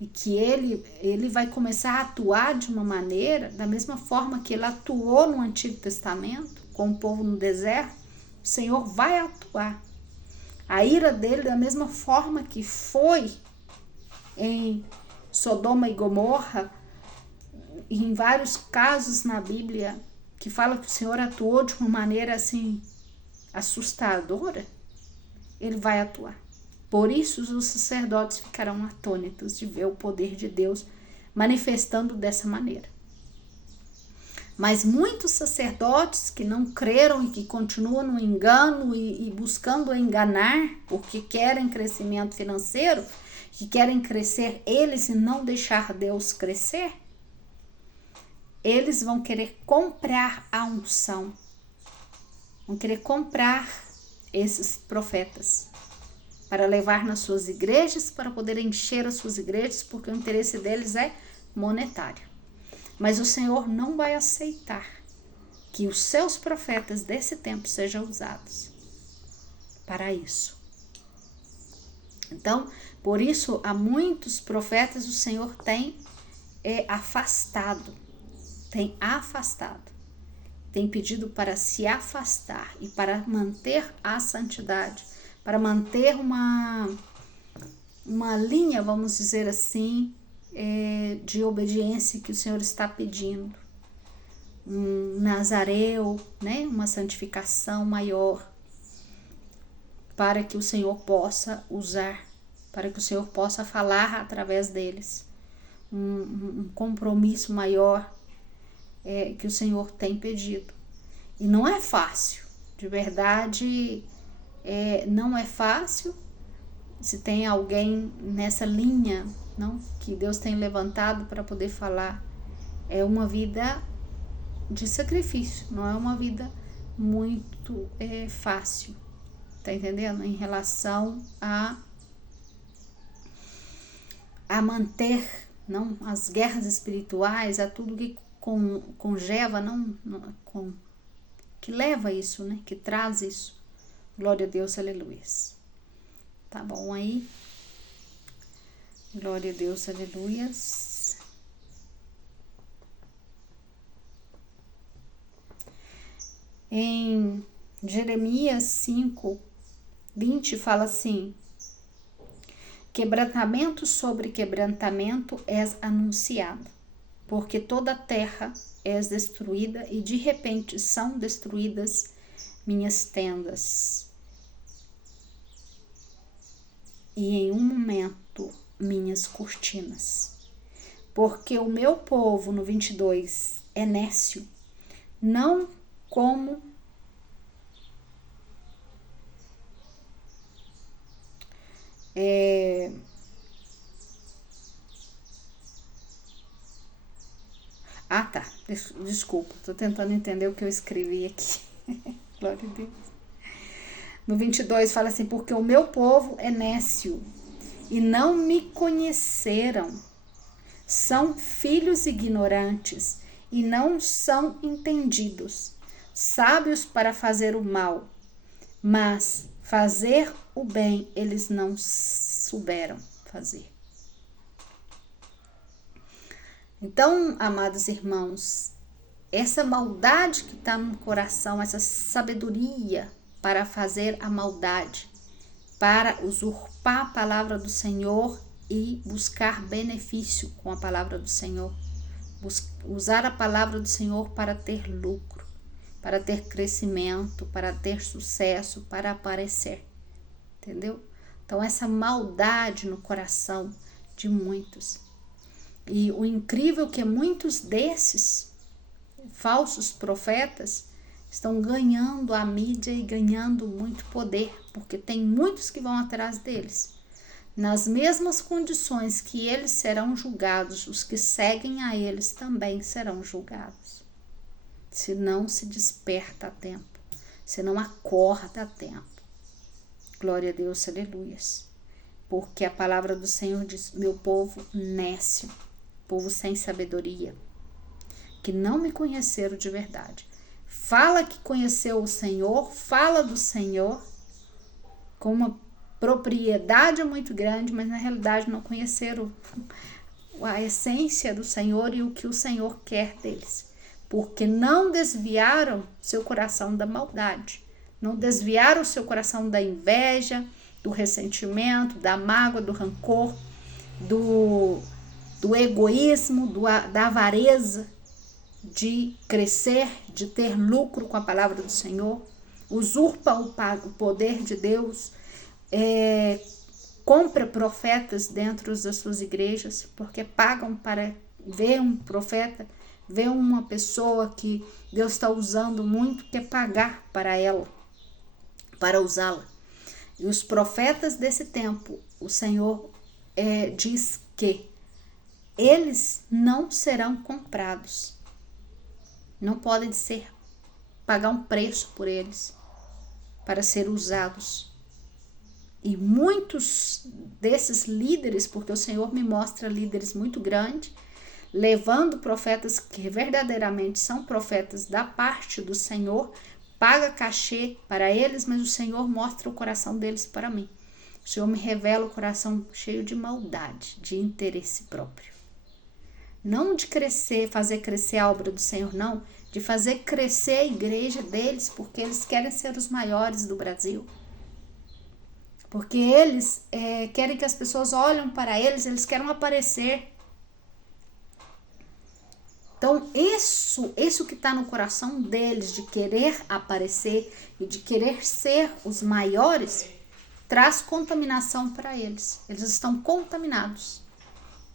e que ele vai começar a atuar de uma maneira, da mesma forma que ele atuou no Antigo Testamento, com o povo no deserto, o Senhor vai atuar. A ira dele, da mesma forma que foi em Sodoma e Gomorra, e em vários casos na Bíblia, que fala que o Senhor atuou de uma maneira assim, assustadora, ele vai atuar. Por isso os sacerdotes ficarão atônitos de ver o poder de Deus manifestando dessa maneira. Mas muitos sacerdotes que não creram e que continuam no engano e buscando enganar, porque querem crescimento financeiro, que querem crescer eles e não deixar Deus crescer, eles vão querer comprar a unção, vão querer comprar esses profetas para levar nas suas igrejas, para poder encher as suas igrejas, porque o interesse deles é monetário. Mas o Senhor não vai aceitar que os seus profetas desse tempo sejam usados. para isso. Então, por isso, há muitos profetas o Senhor tem afastado, tem pedido para se afastar e para manter a santidade, para manter uma linha, vamos dizer assim, de obediência que o Senhor está pedindo. Um nazareu, né? Uma santificação maior, para que o Senhor possa usar, para que o Senhor possa falar através deles. Um compromisso maior que o Senhor tem pedido. E não é fácil, de verdade, não é fácil. Se tem alguém nessa linha, não, que Deus tem levantado para poder falar, é uma vida de sacrifício, não é uma vida muito fácil, tá entendendo? Em relação a manter, não, as guerras espirituais, a tudo que congeva, que leva isso, né? Que traz isso. Glória a Deus, aleluia. Tá bom aí? Glória a Deus, aleluias. Em Jeremias 5:20 fala assim: quebrantamento sobre quebrantamento és anunciado, porque toda a terra és destruída e de repente são destruídas minhas tendas. E em um momento minhas cortinas. Porque o meu povo, no 22, é nécio, não como tá, desculpa, tô tentando entender o que eu escrevi aqui. Glória a Deus. No 22 fala assim: porque o meu povo é nécio e não me conheceram, são filhos ignorantes e não são entendidos, sábios para fazer o mal, mas fazer o bem eles não souberam fazer. Então, amados irmãos, essa maldade que está no coração, essa sabedoria para fazer a maldade, para usurpar a palavra do Senhor e buscar benefício com a palavra do Senhor, usar a palavra do Senhor para ter lucro, para ter crescimento, para ter sucesso, para aparecer, entendeu? Então, essa maldade no coração de muitos. E o incrível é que muitos desses falsos profetas estão ganhando a mídia e ganhando muito poder, porque tem muitos que vão atrás deles. Nas mesmas condições que eles serão julgados, os que seguem a eles também serão julgados. Se não se desperta a tempo, se não acorda a tempo. Glória a Deus, aleluias. Porque a palavra do Senhor diz: meu povo nécio, povo sem sabedoria, que não me conheceram de verdade. Fala que conheceu o Senhor, fala do Senhor com uma propriedade muito grande, mas na realidade não conheceram a essência do Senhor e o que o Senhor quer deles, porque não desviaram seu coração da maldade, não desviaram seu coração da inveja, do ressentimento, da mágoa, do rancor, do egoísmo, da avareza, de crescer, de ter lucro com a palavra do Senhor, usurpa o poder de Deus, compra profetas dentro das suas igrejas, porque pagam para ver um profeta, ver uma pessoa que Deus está usando muito, quer pagar para ela, para usá-la. E os profetas desse tempo, o Senhor diz que eles não serão comprados. Não podem pagar um preço por eles para ser usados. E muitos desses líderes, porque o Senhor me mostra líderes muito grandes, levando profetas que verdadeiramente são profetas da parte do Senhor paga cachê para eles, mas o Senhor mostra o coração deles para mim. O Senhor me revela o coração cheio de maldade, de interesse próprio. Não de crescer, fazer crescer a obra do Senhor, não. De fazer crescer a igreja deles, porque eles querem ser os maiores do Brasil. Porque eles querem que as pessoas olhem para eles, eles querem aparecer. Então, isso que está no coração deles, de querer aparecer e de querer ser os maiores, traz contaminação para eles. Eles estão contaminados.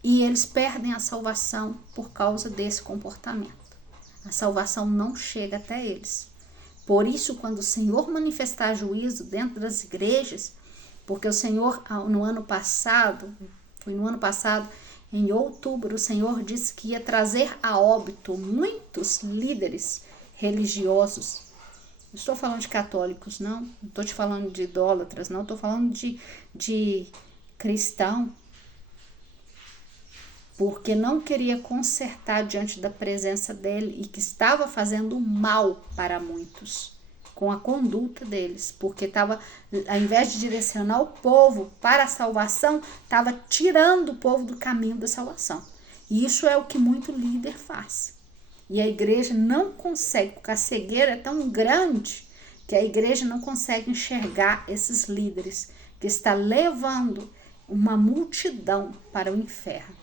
E eles perdem a salvação por causa desse comportamento. A salvação não chega até eles. Por isso, quando o Senhor manifestar juízo dentro das igrejas, porque o Senhor, no ano passado, em outubro, o Senhor disse que ia trazer a óbito muitos líderes religiosos. Não estou falando de católicos, não estou te falando de idólatras, não estou falando de cristão, porque não queria consertar diante da presença dele e que estava fazendo mal para muitos com a conduta deles, porque estava, ao invés de direcionar o povo para a salvação, estava tirando o povo do caminho da salvação. E isso é o que muito líder faz. E a igreja não consegue, porque a cegueira é tão grande que a igreja não consegue enxergar esses líderes que está levando uma multidão para o inferno.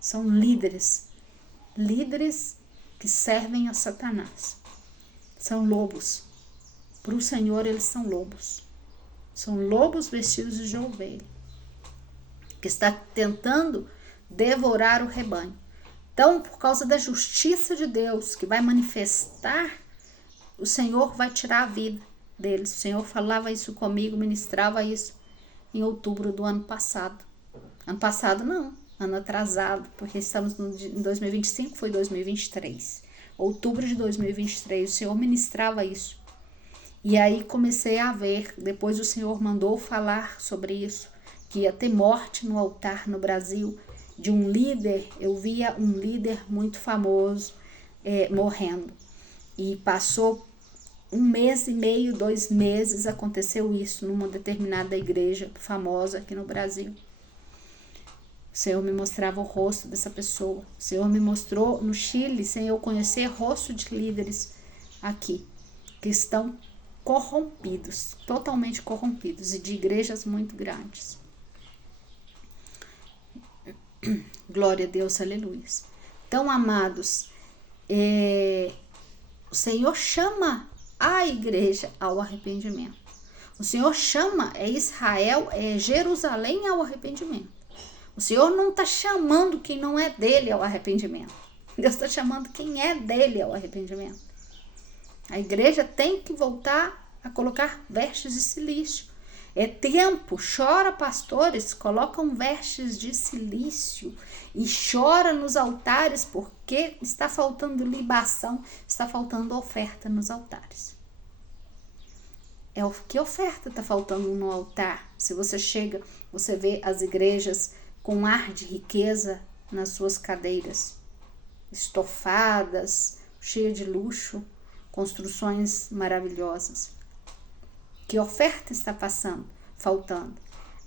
São líderes que servem a Satanás. São lobos. Para o Senhor eles são lobos. São lobos vestidos de ovelha, que está tentando devorar o rebanho. Então, por causa da justiça de Deus, que vai manifestar, o Senhor vai tirar a vida deles. O Senhor falava isso comigo, ministrava isso em outubro do ano passado. Ano passado não, ano atrasado, porque estamos em 2025, foi 2023. Outubro de 2023, o Senhor ministrava isso. E aí comecei a ver, depois o Senhor mandou falar sobre isso, que ia ter morte no altar no Brasil, de um líder. Eu via um líder muito famoso morrendo. E passou 1 mês e meio, 2 meses, aconteceu isso numa determinada igreja famosa aqui no Brasil. O Senhor me mostrava o rosto dessa pessoa. O Senhor me mostrou no Chile, sem eu conhecer, rosto de líderes aqui, que estão corrompidos, totalmente corrompidos, e de igrejas muito grandes. Glória a Deus, aleluia. Então, amados, o Senhor chama a igreja ao arrependimento. O Senhor chama Israel, Jerusalém ao arrependimento. O Senhor não está chamando quem não é dele ao arrependimento. Deus está chamando quem é dele ao arrependimento. A igreja tem que voltar a colocar vestes de silício. É tempo, chora pastores, colocam vestes de silício e chora nos altares porque está faltando libação, está faltando oferta nos altares. Que oferta está faltando no altar? Se você chega, você vê as igrejas com ar de riqueza nas suas cadeiras, estofadas, cheias de luxo, construções maravilhosas. Que oferta está faltando?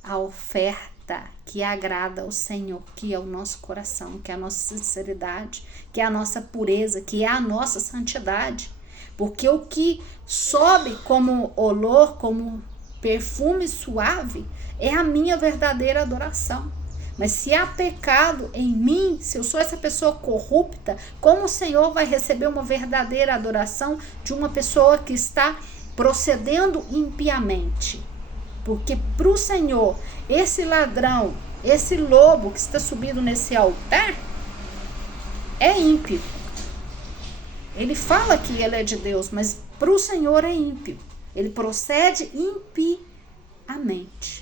A oferta que agrada ao Senhor, que é o nosso coração, que é a nossa sinceridade, que é a nossa pureza, que é a nossa santidade. Porque o que sobe como olor, como perfume suave, é a minha verdadeira adoração. Mas se há pecado em mim, se eu sou essa pessoa corrupta, como o Senhor vai receber uma verdadeira adoração de uma pessoa que está procedendo impiamente? Porque para o Senhor, esse ladrão, esse lobo que está subido nesse altar, é ímpio. Ele fala que ele é de Deus, mas para o Senhor é ímpio. Ele procede impiamente.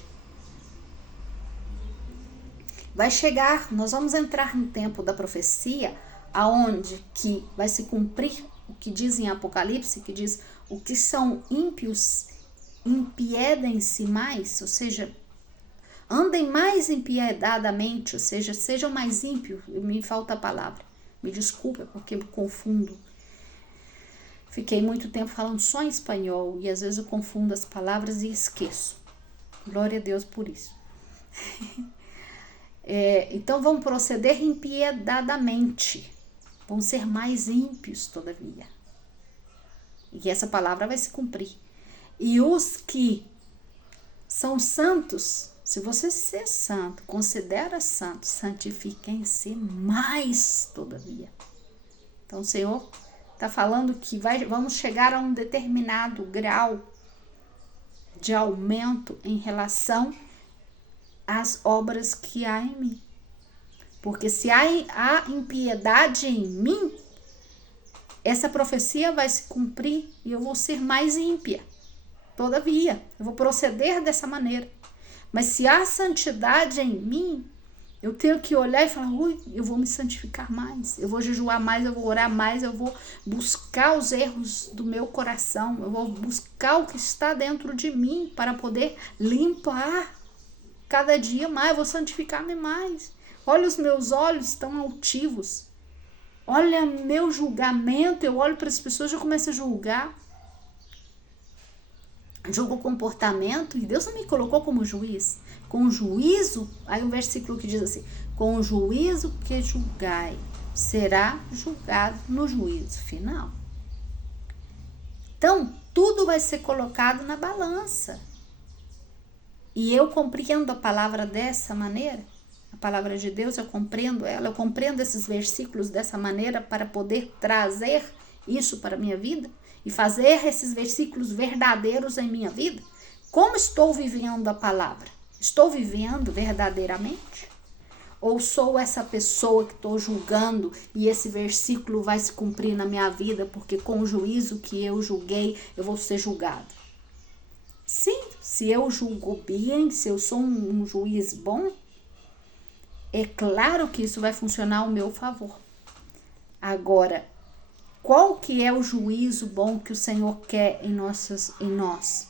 Vai chegar, nós vamos entrar no tempo da profecia, aonde que vai se cumprir o que diz em Apocalipse, que diz: o que são ímpios, impiedem-se mais, ou seja, andem mais impiedadamente, ou seja, sejam mais ímpios. Me falta a palavra, me desculpa porque eu confundo. fiquei muito tempo falando só em espanhol e às vezes eu confundo as palavras e esqueço. Glória a Deus por isso. Então vão proceder impiedadamente, vão ser mais ímpios todavia. E essa palavra vai se cumprir. E os que são santos, se você ser santo, considera santo, santifiquem-se mais todavia. Então o Senhor está falando que vamos chegar a um determinado grau de aumento em relação às obras que há em mim. Porque se há impiedade em mim, essa profecia vai se cumprir e eu vou ser mais ímpia. Todavia, eu vou proceder dessa maneira. Mas se há santidade em mim, eu tenho que olhar e falar, eu vou me santificar mais, eu vou jejuar mais, eu vou orar mais, eu vou buscar os erros do meu coração, eu vou buscar o que está dentro de mim para poder limpar cada dia mais, eu vou santificar-me mais. Olha, os meus olhos estão altivos. Olha meu julgamento, eu olho para as pessoas e já começo a julgar. Julgo o comportamento, e Deus não me colocou como juiz. Com juízo, aí um versículo que diz assim, com o juízo que julgai, será julgado no juízo final. Então, tudo vai ser colocado na balança. E eu compreendo a palavra dessa maneira, a palavra de Deus, eu compreendo ela, eu compreendo esses versículos dessa maneira para poder trazer isso para a minha vida e fazer esses versículos verdadeiros em minha vida. Como estou vivendo a palavra? Estou vivendo verdadeiramente? Ou sou essa pessoa que estou julgando e esse versículo vai se cumprir na minha vida porque com o juízo que eu julguei, eu vou ser julgado? Sim, se eu julgo bem, se eu sou um juiz bom, é claro que isso vai funcionar ao meu favor. Agora, qual que é o juízo bom que o Senhor quer em nós?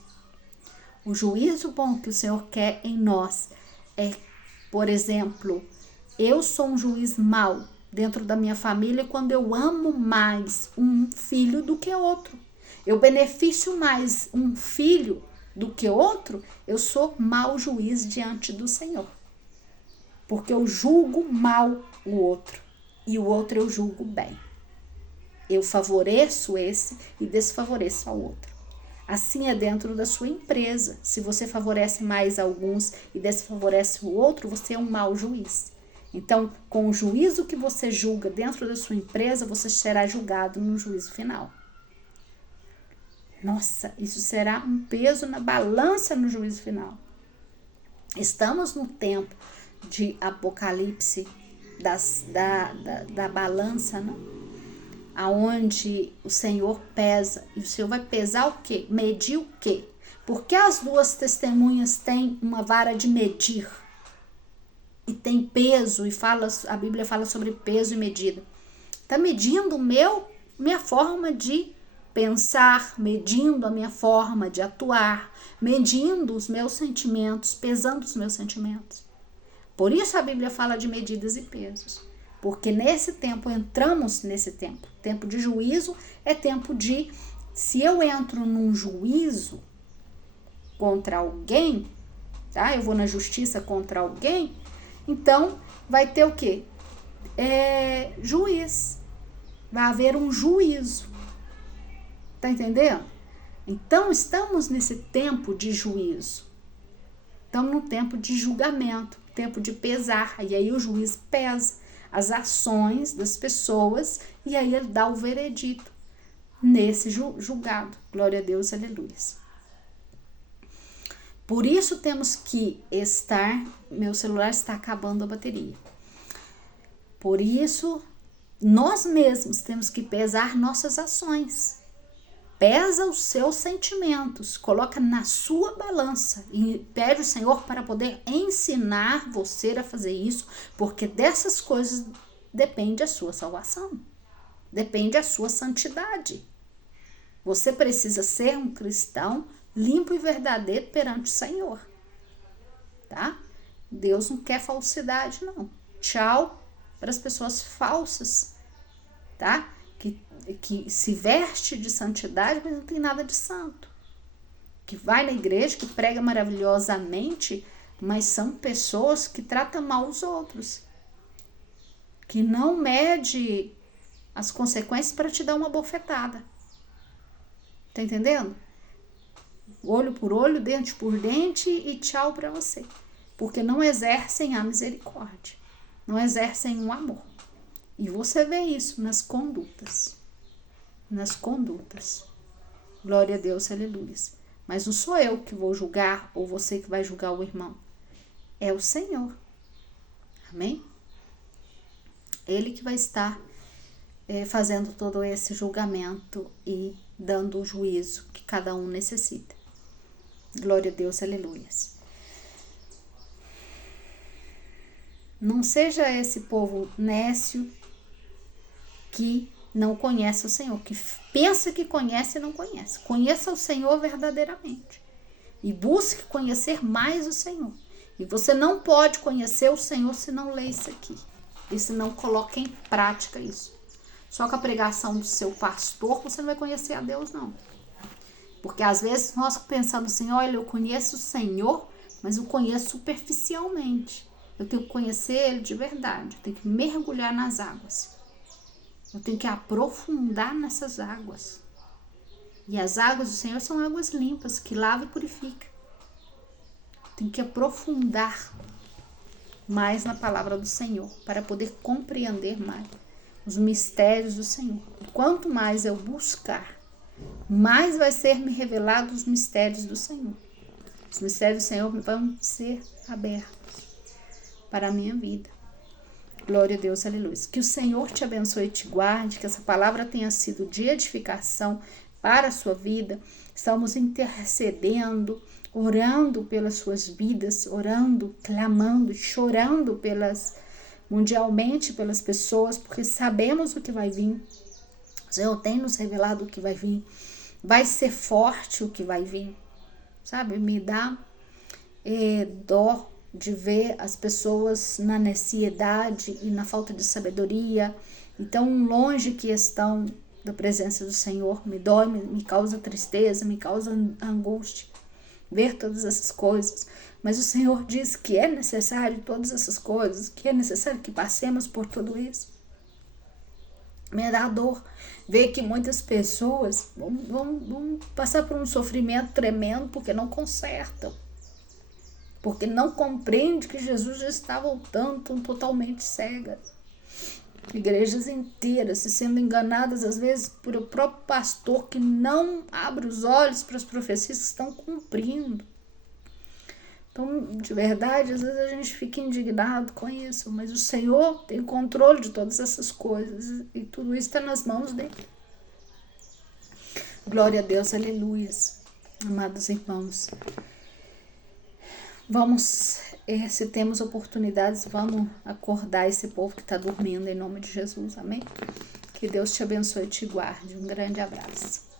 O juízo bom que o Senhor quer em nós é, por exemplo, eu sou um juiz mau dentro da minha família quando eu amo mais um filho do que outro. Eu beneficio mais um filho do que outro, eu sou mau juiz diante do Senhor. Porque eu julgo mal o outro e o outro eu julgo bem. Eu favoreço esse e desfavoreço ao outro. Assim é dentro da sua empresa. Se você favorece mais alguns e desfavorece o outro, você é um mau juiz. Então, com o juízo que você julga dentro da sua empresa, você será julgado no juízo final. Nossa, isso será um peso na balança no juízo final. Estamos no tempo de Apocalipse, da balança, né? Aonde o Senhor pesa. E o Senhor vai pesar o quê? Medir o quê? Porque as duas testemunhas têm uma vara de medir. E tem peso, e a Bíblia fala sobre peso e medida. Está medindo minha forma de pensar, medindo a minha forma de atuar, medindo os meus sentimentos, pesando os meus sentimentos. Por isso a Bíblia fala de medidas e pesos. Porque nesse tempo, entramos nesse tempo. Tempo de juízo é tempo de... Se eu entro num juízo contra alguém, tá? Eu vou na justiça contra alguém, então vai ter o quê? Juiz. Vai haver um juízo. Tá entendendo? Então, estamos nesse tempo de juízo. Estamos no tempo de julgamento, tempo de pesar. E aí o juiz pesa as ações das pessoas e aí ele dá o veredito nesse julgado. Glória a Deus, aleluia. Por isso temos que meu celular está acabando a bateria. Por isso, nós mesmos temos que pesar nossas ações. Pesa os seus sentimentos, coloca na sua balança e pede o Senhor para poder ensinar você a fazer isso, porque dessas coisas depende a sua salvação, depende a sua santidade. Você precisa ser um cristão limpo e verdadeiro perante o Senhor, tá? Deus não quer falsidade, não. Tchau para as pessoas falsas, tá? que se veste de santidade, mas não tem nada de santo. Que vai na igreja, que prega maravilhosamente, mas são pessoas que tratam mal os outros. Que não mede as consequências para te dar uma bofetada. Tá entendendo? Olho por olho, dente por dente e tchau para você. Porque não exercem a misericórdia. Não exercem o amor. E você vê isso nas condutas. Nas condutas. Glória a Deus, aleluia. Mas não sou eu que vou julgar ou você que vai julgar o irmão. É o Senhor. Amém? Ele que vai estar fazendo todo esse julgamento e dando o juízo que cada um necessita. Glória a Deus, aleluia. Não seja esse povo nécio que não conhece o Senhor, que pensa que conhece e não conhece. Conheça o Senhor verdadeiramente e busque conhecer mais o Senhor. E você não pode conhecer o Senhor se não ler isso aqui e se não coloca em prática isso. Só com a pregação do seu pastor você não vai conhecer a Deus, não. Porque às vezes nós pensamos assim, olha, eu conheço o Senhor, mas eu conheço superficialmente. Eu tenho que conhecer Ele de verdade, eu tenho que mergulhar nas águas. Eu tenho que aprofundar nessas águas. E as águas do Senhor são águas limpas, que lavam e purificam. Tem que aprofundar mais na palavra do Senhor, para poder compreender mais os mistérios do Senhor. E quanto mais eu buscar, mais vai ser me revelado os mistérios do Senhor. Os mistérios do Senhor vão ser abertos para a minha vida. Glória a Deus, aleluia. Que o Senhor te abençoe e te guarde, que essa palavra tenha sido de edificação para a sua vida. Estamos intercedendo, orando pelas suas vidas, orando, clamando, chorando mundialmente pelas pessoas, porque sabemos o que vai vir. O Senhor tem nos revelado o que vai vir. Vai ser forte o que vai vir. Sabe, me dá dó de ver as pessoas na necessidade e na falta de sabedoria, e tão longe que estão da presença do Senhor. Me dói, me causa tristeza, me causa angústia ver todas essas coisas. Mas o Senhor diz que é necessário todas essas coisas, que é necessário que passemos por tudo isso. Me dá dor ver que muitas pessoas vão passar por um sofrimento tremendo porque não consertam. Porque não compreende que Jesus já está voltando, estão totalmente cegas. Igrejas inteiras se sendo enganadas, às vezes, por o próprio pastor que não abre os olhos para as profecias que estão cumprindo. Então, de verdade, às vezes a gente fica indignado com isso, mas o Senhor tem controle de todas essas coisas e tudo isso está nas mãos dele. Glória a Deus, aleluia. Amados irmãos, vamos, se temos oportunidades, vamos acordar esse povo que está dormindo em nome de Jesus, amém? Que Deus te abençoe e te guarde. Um grande abraço.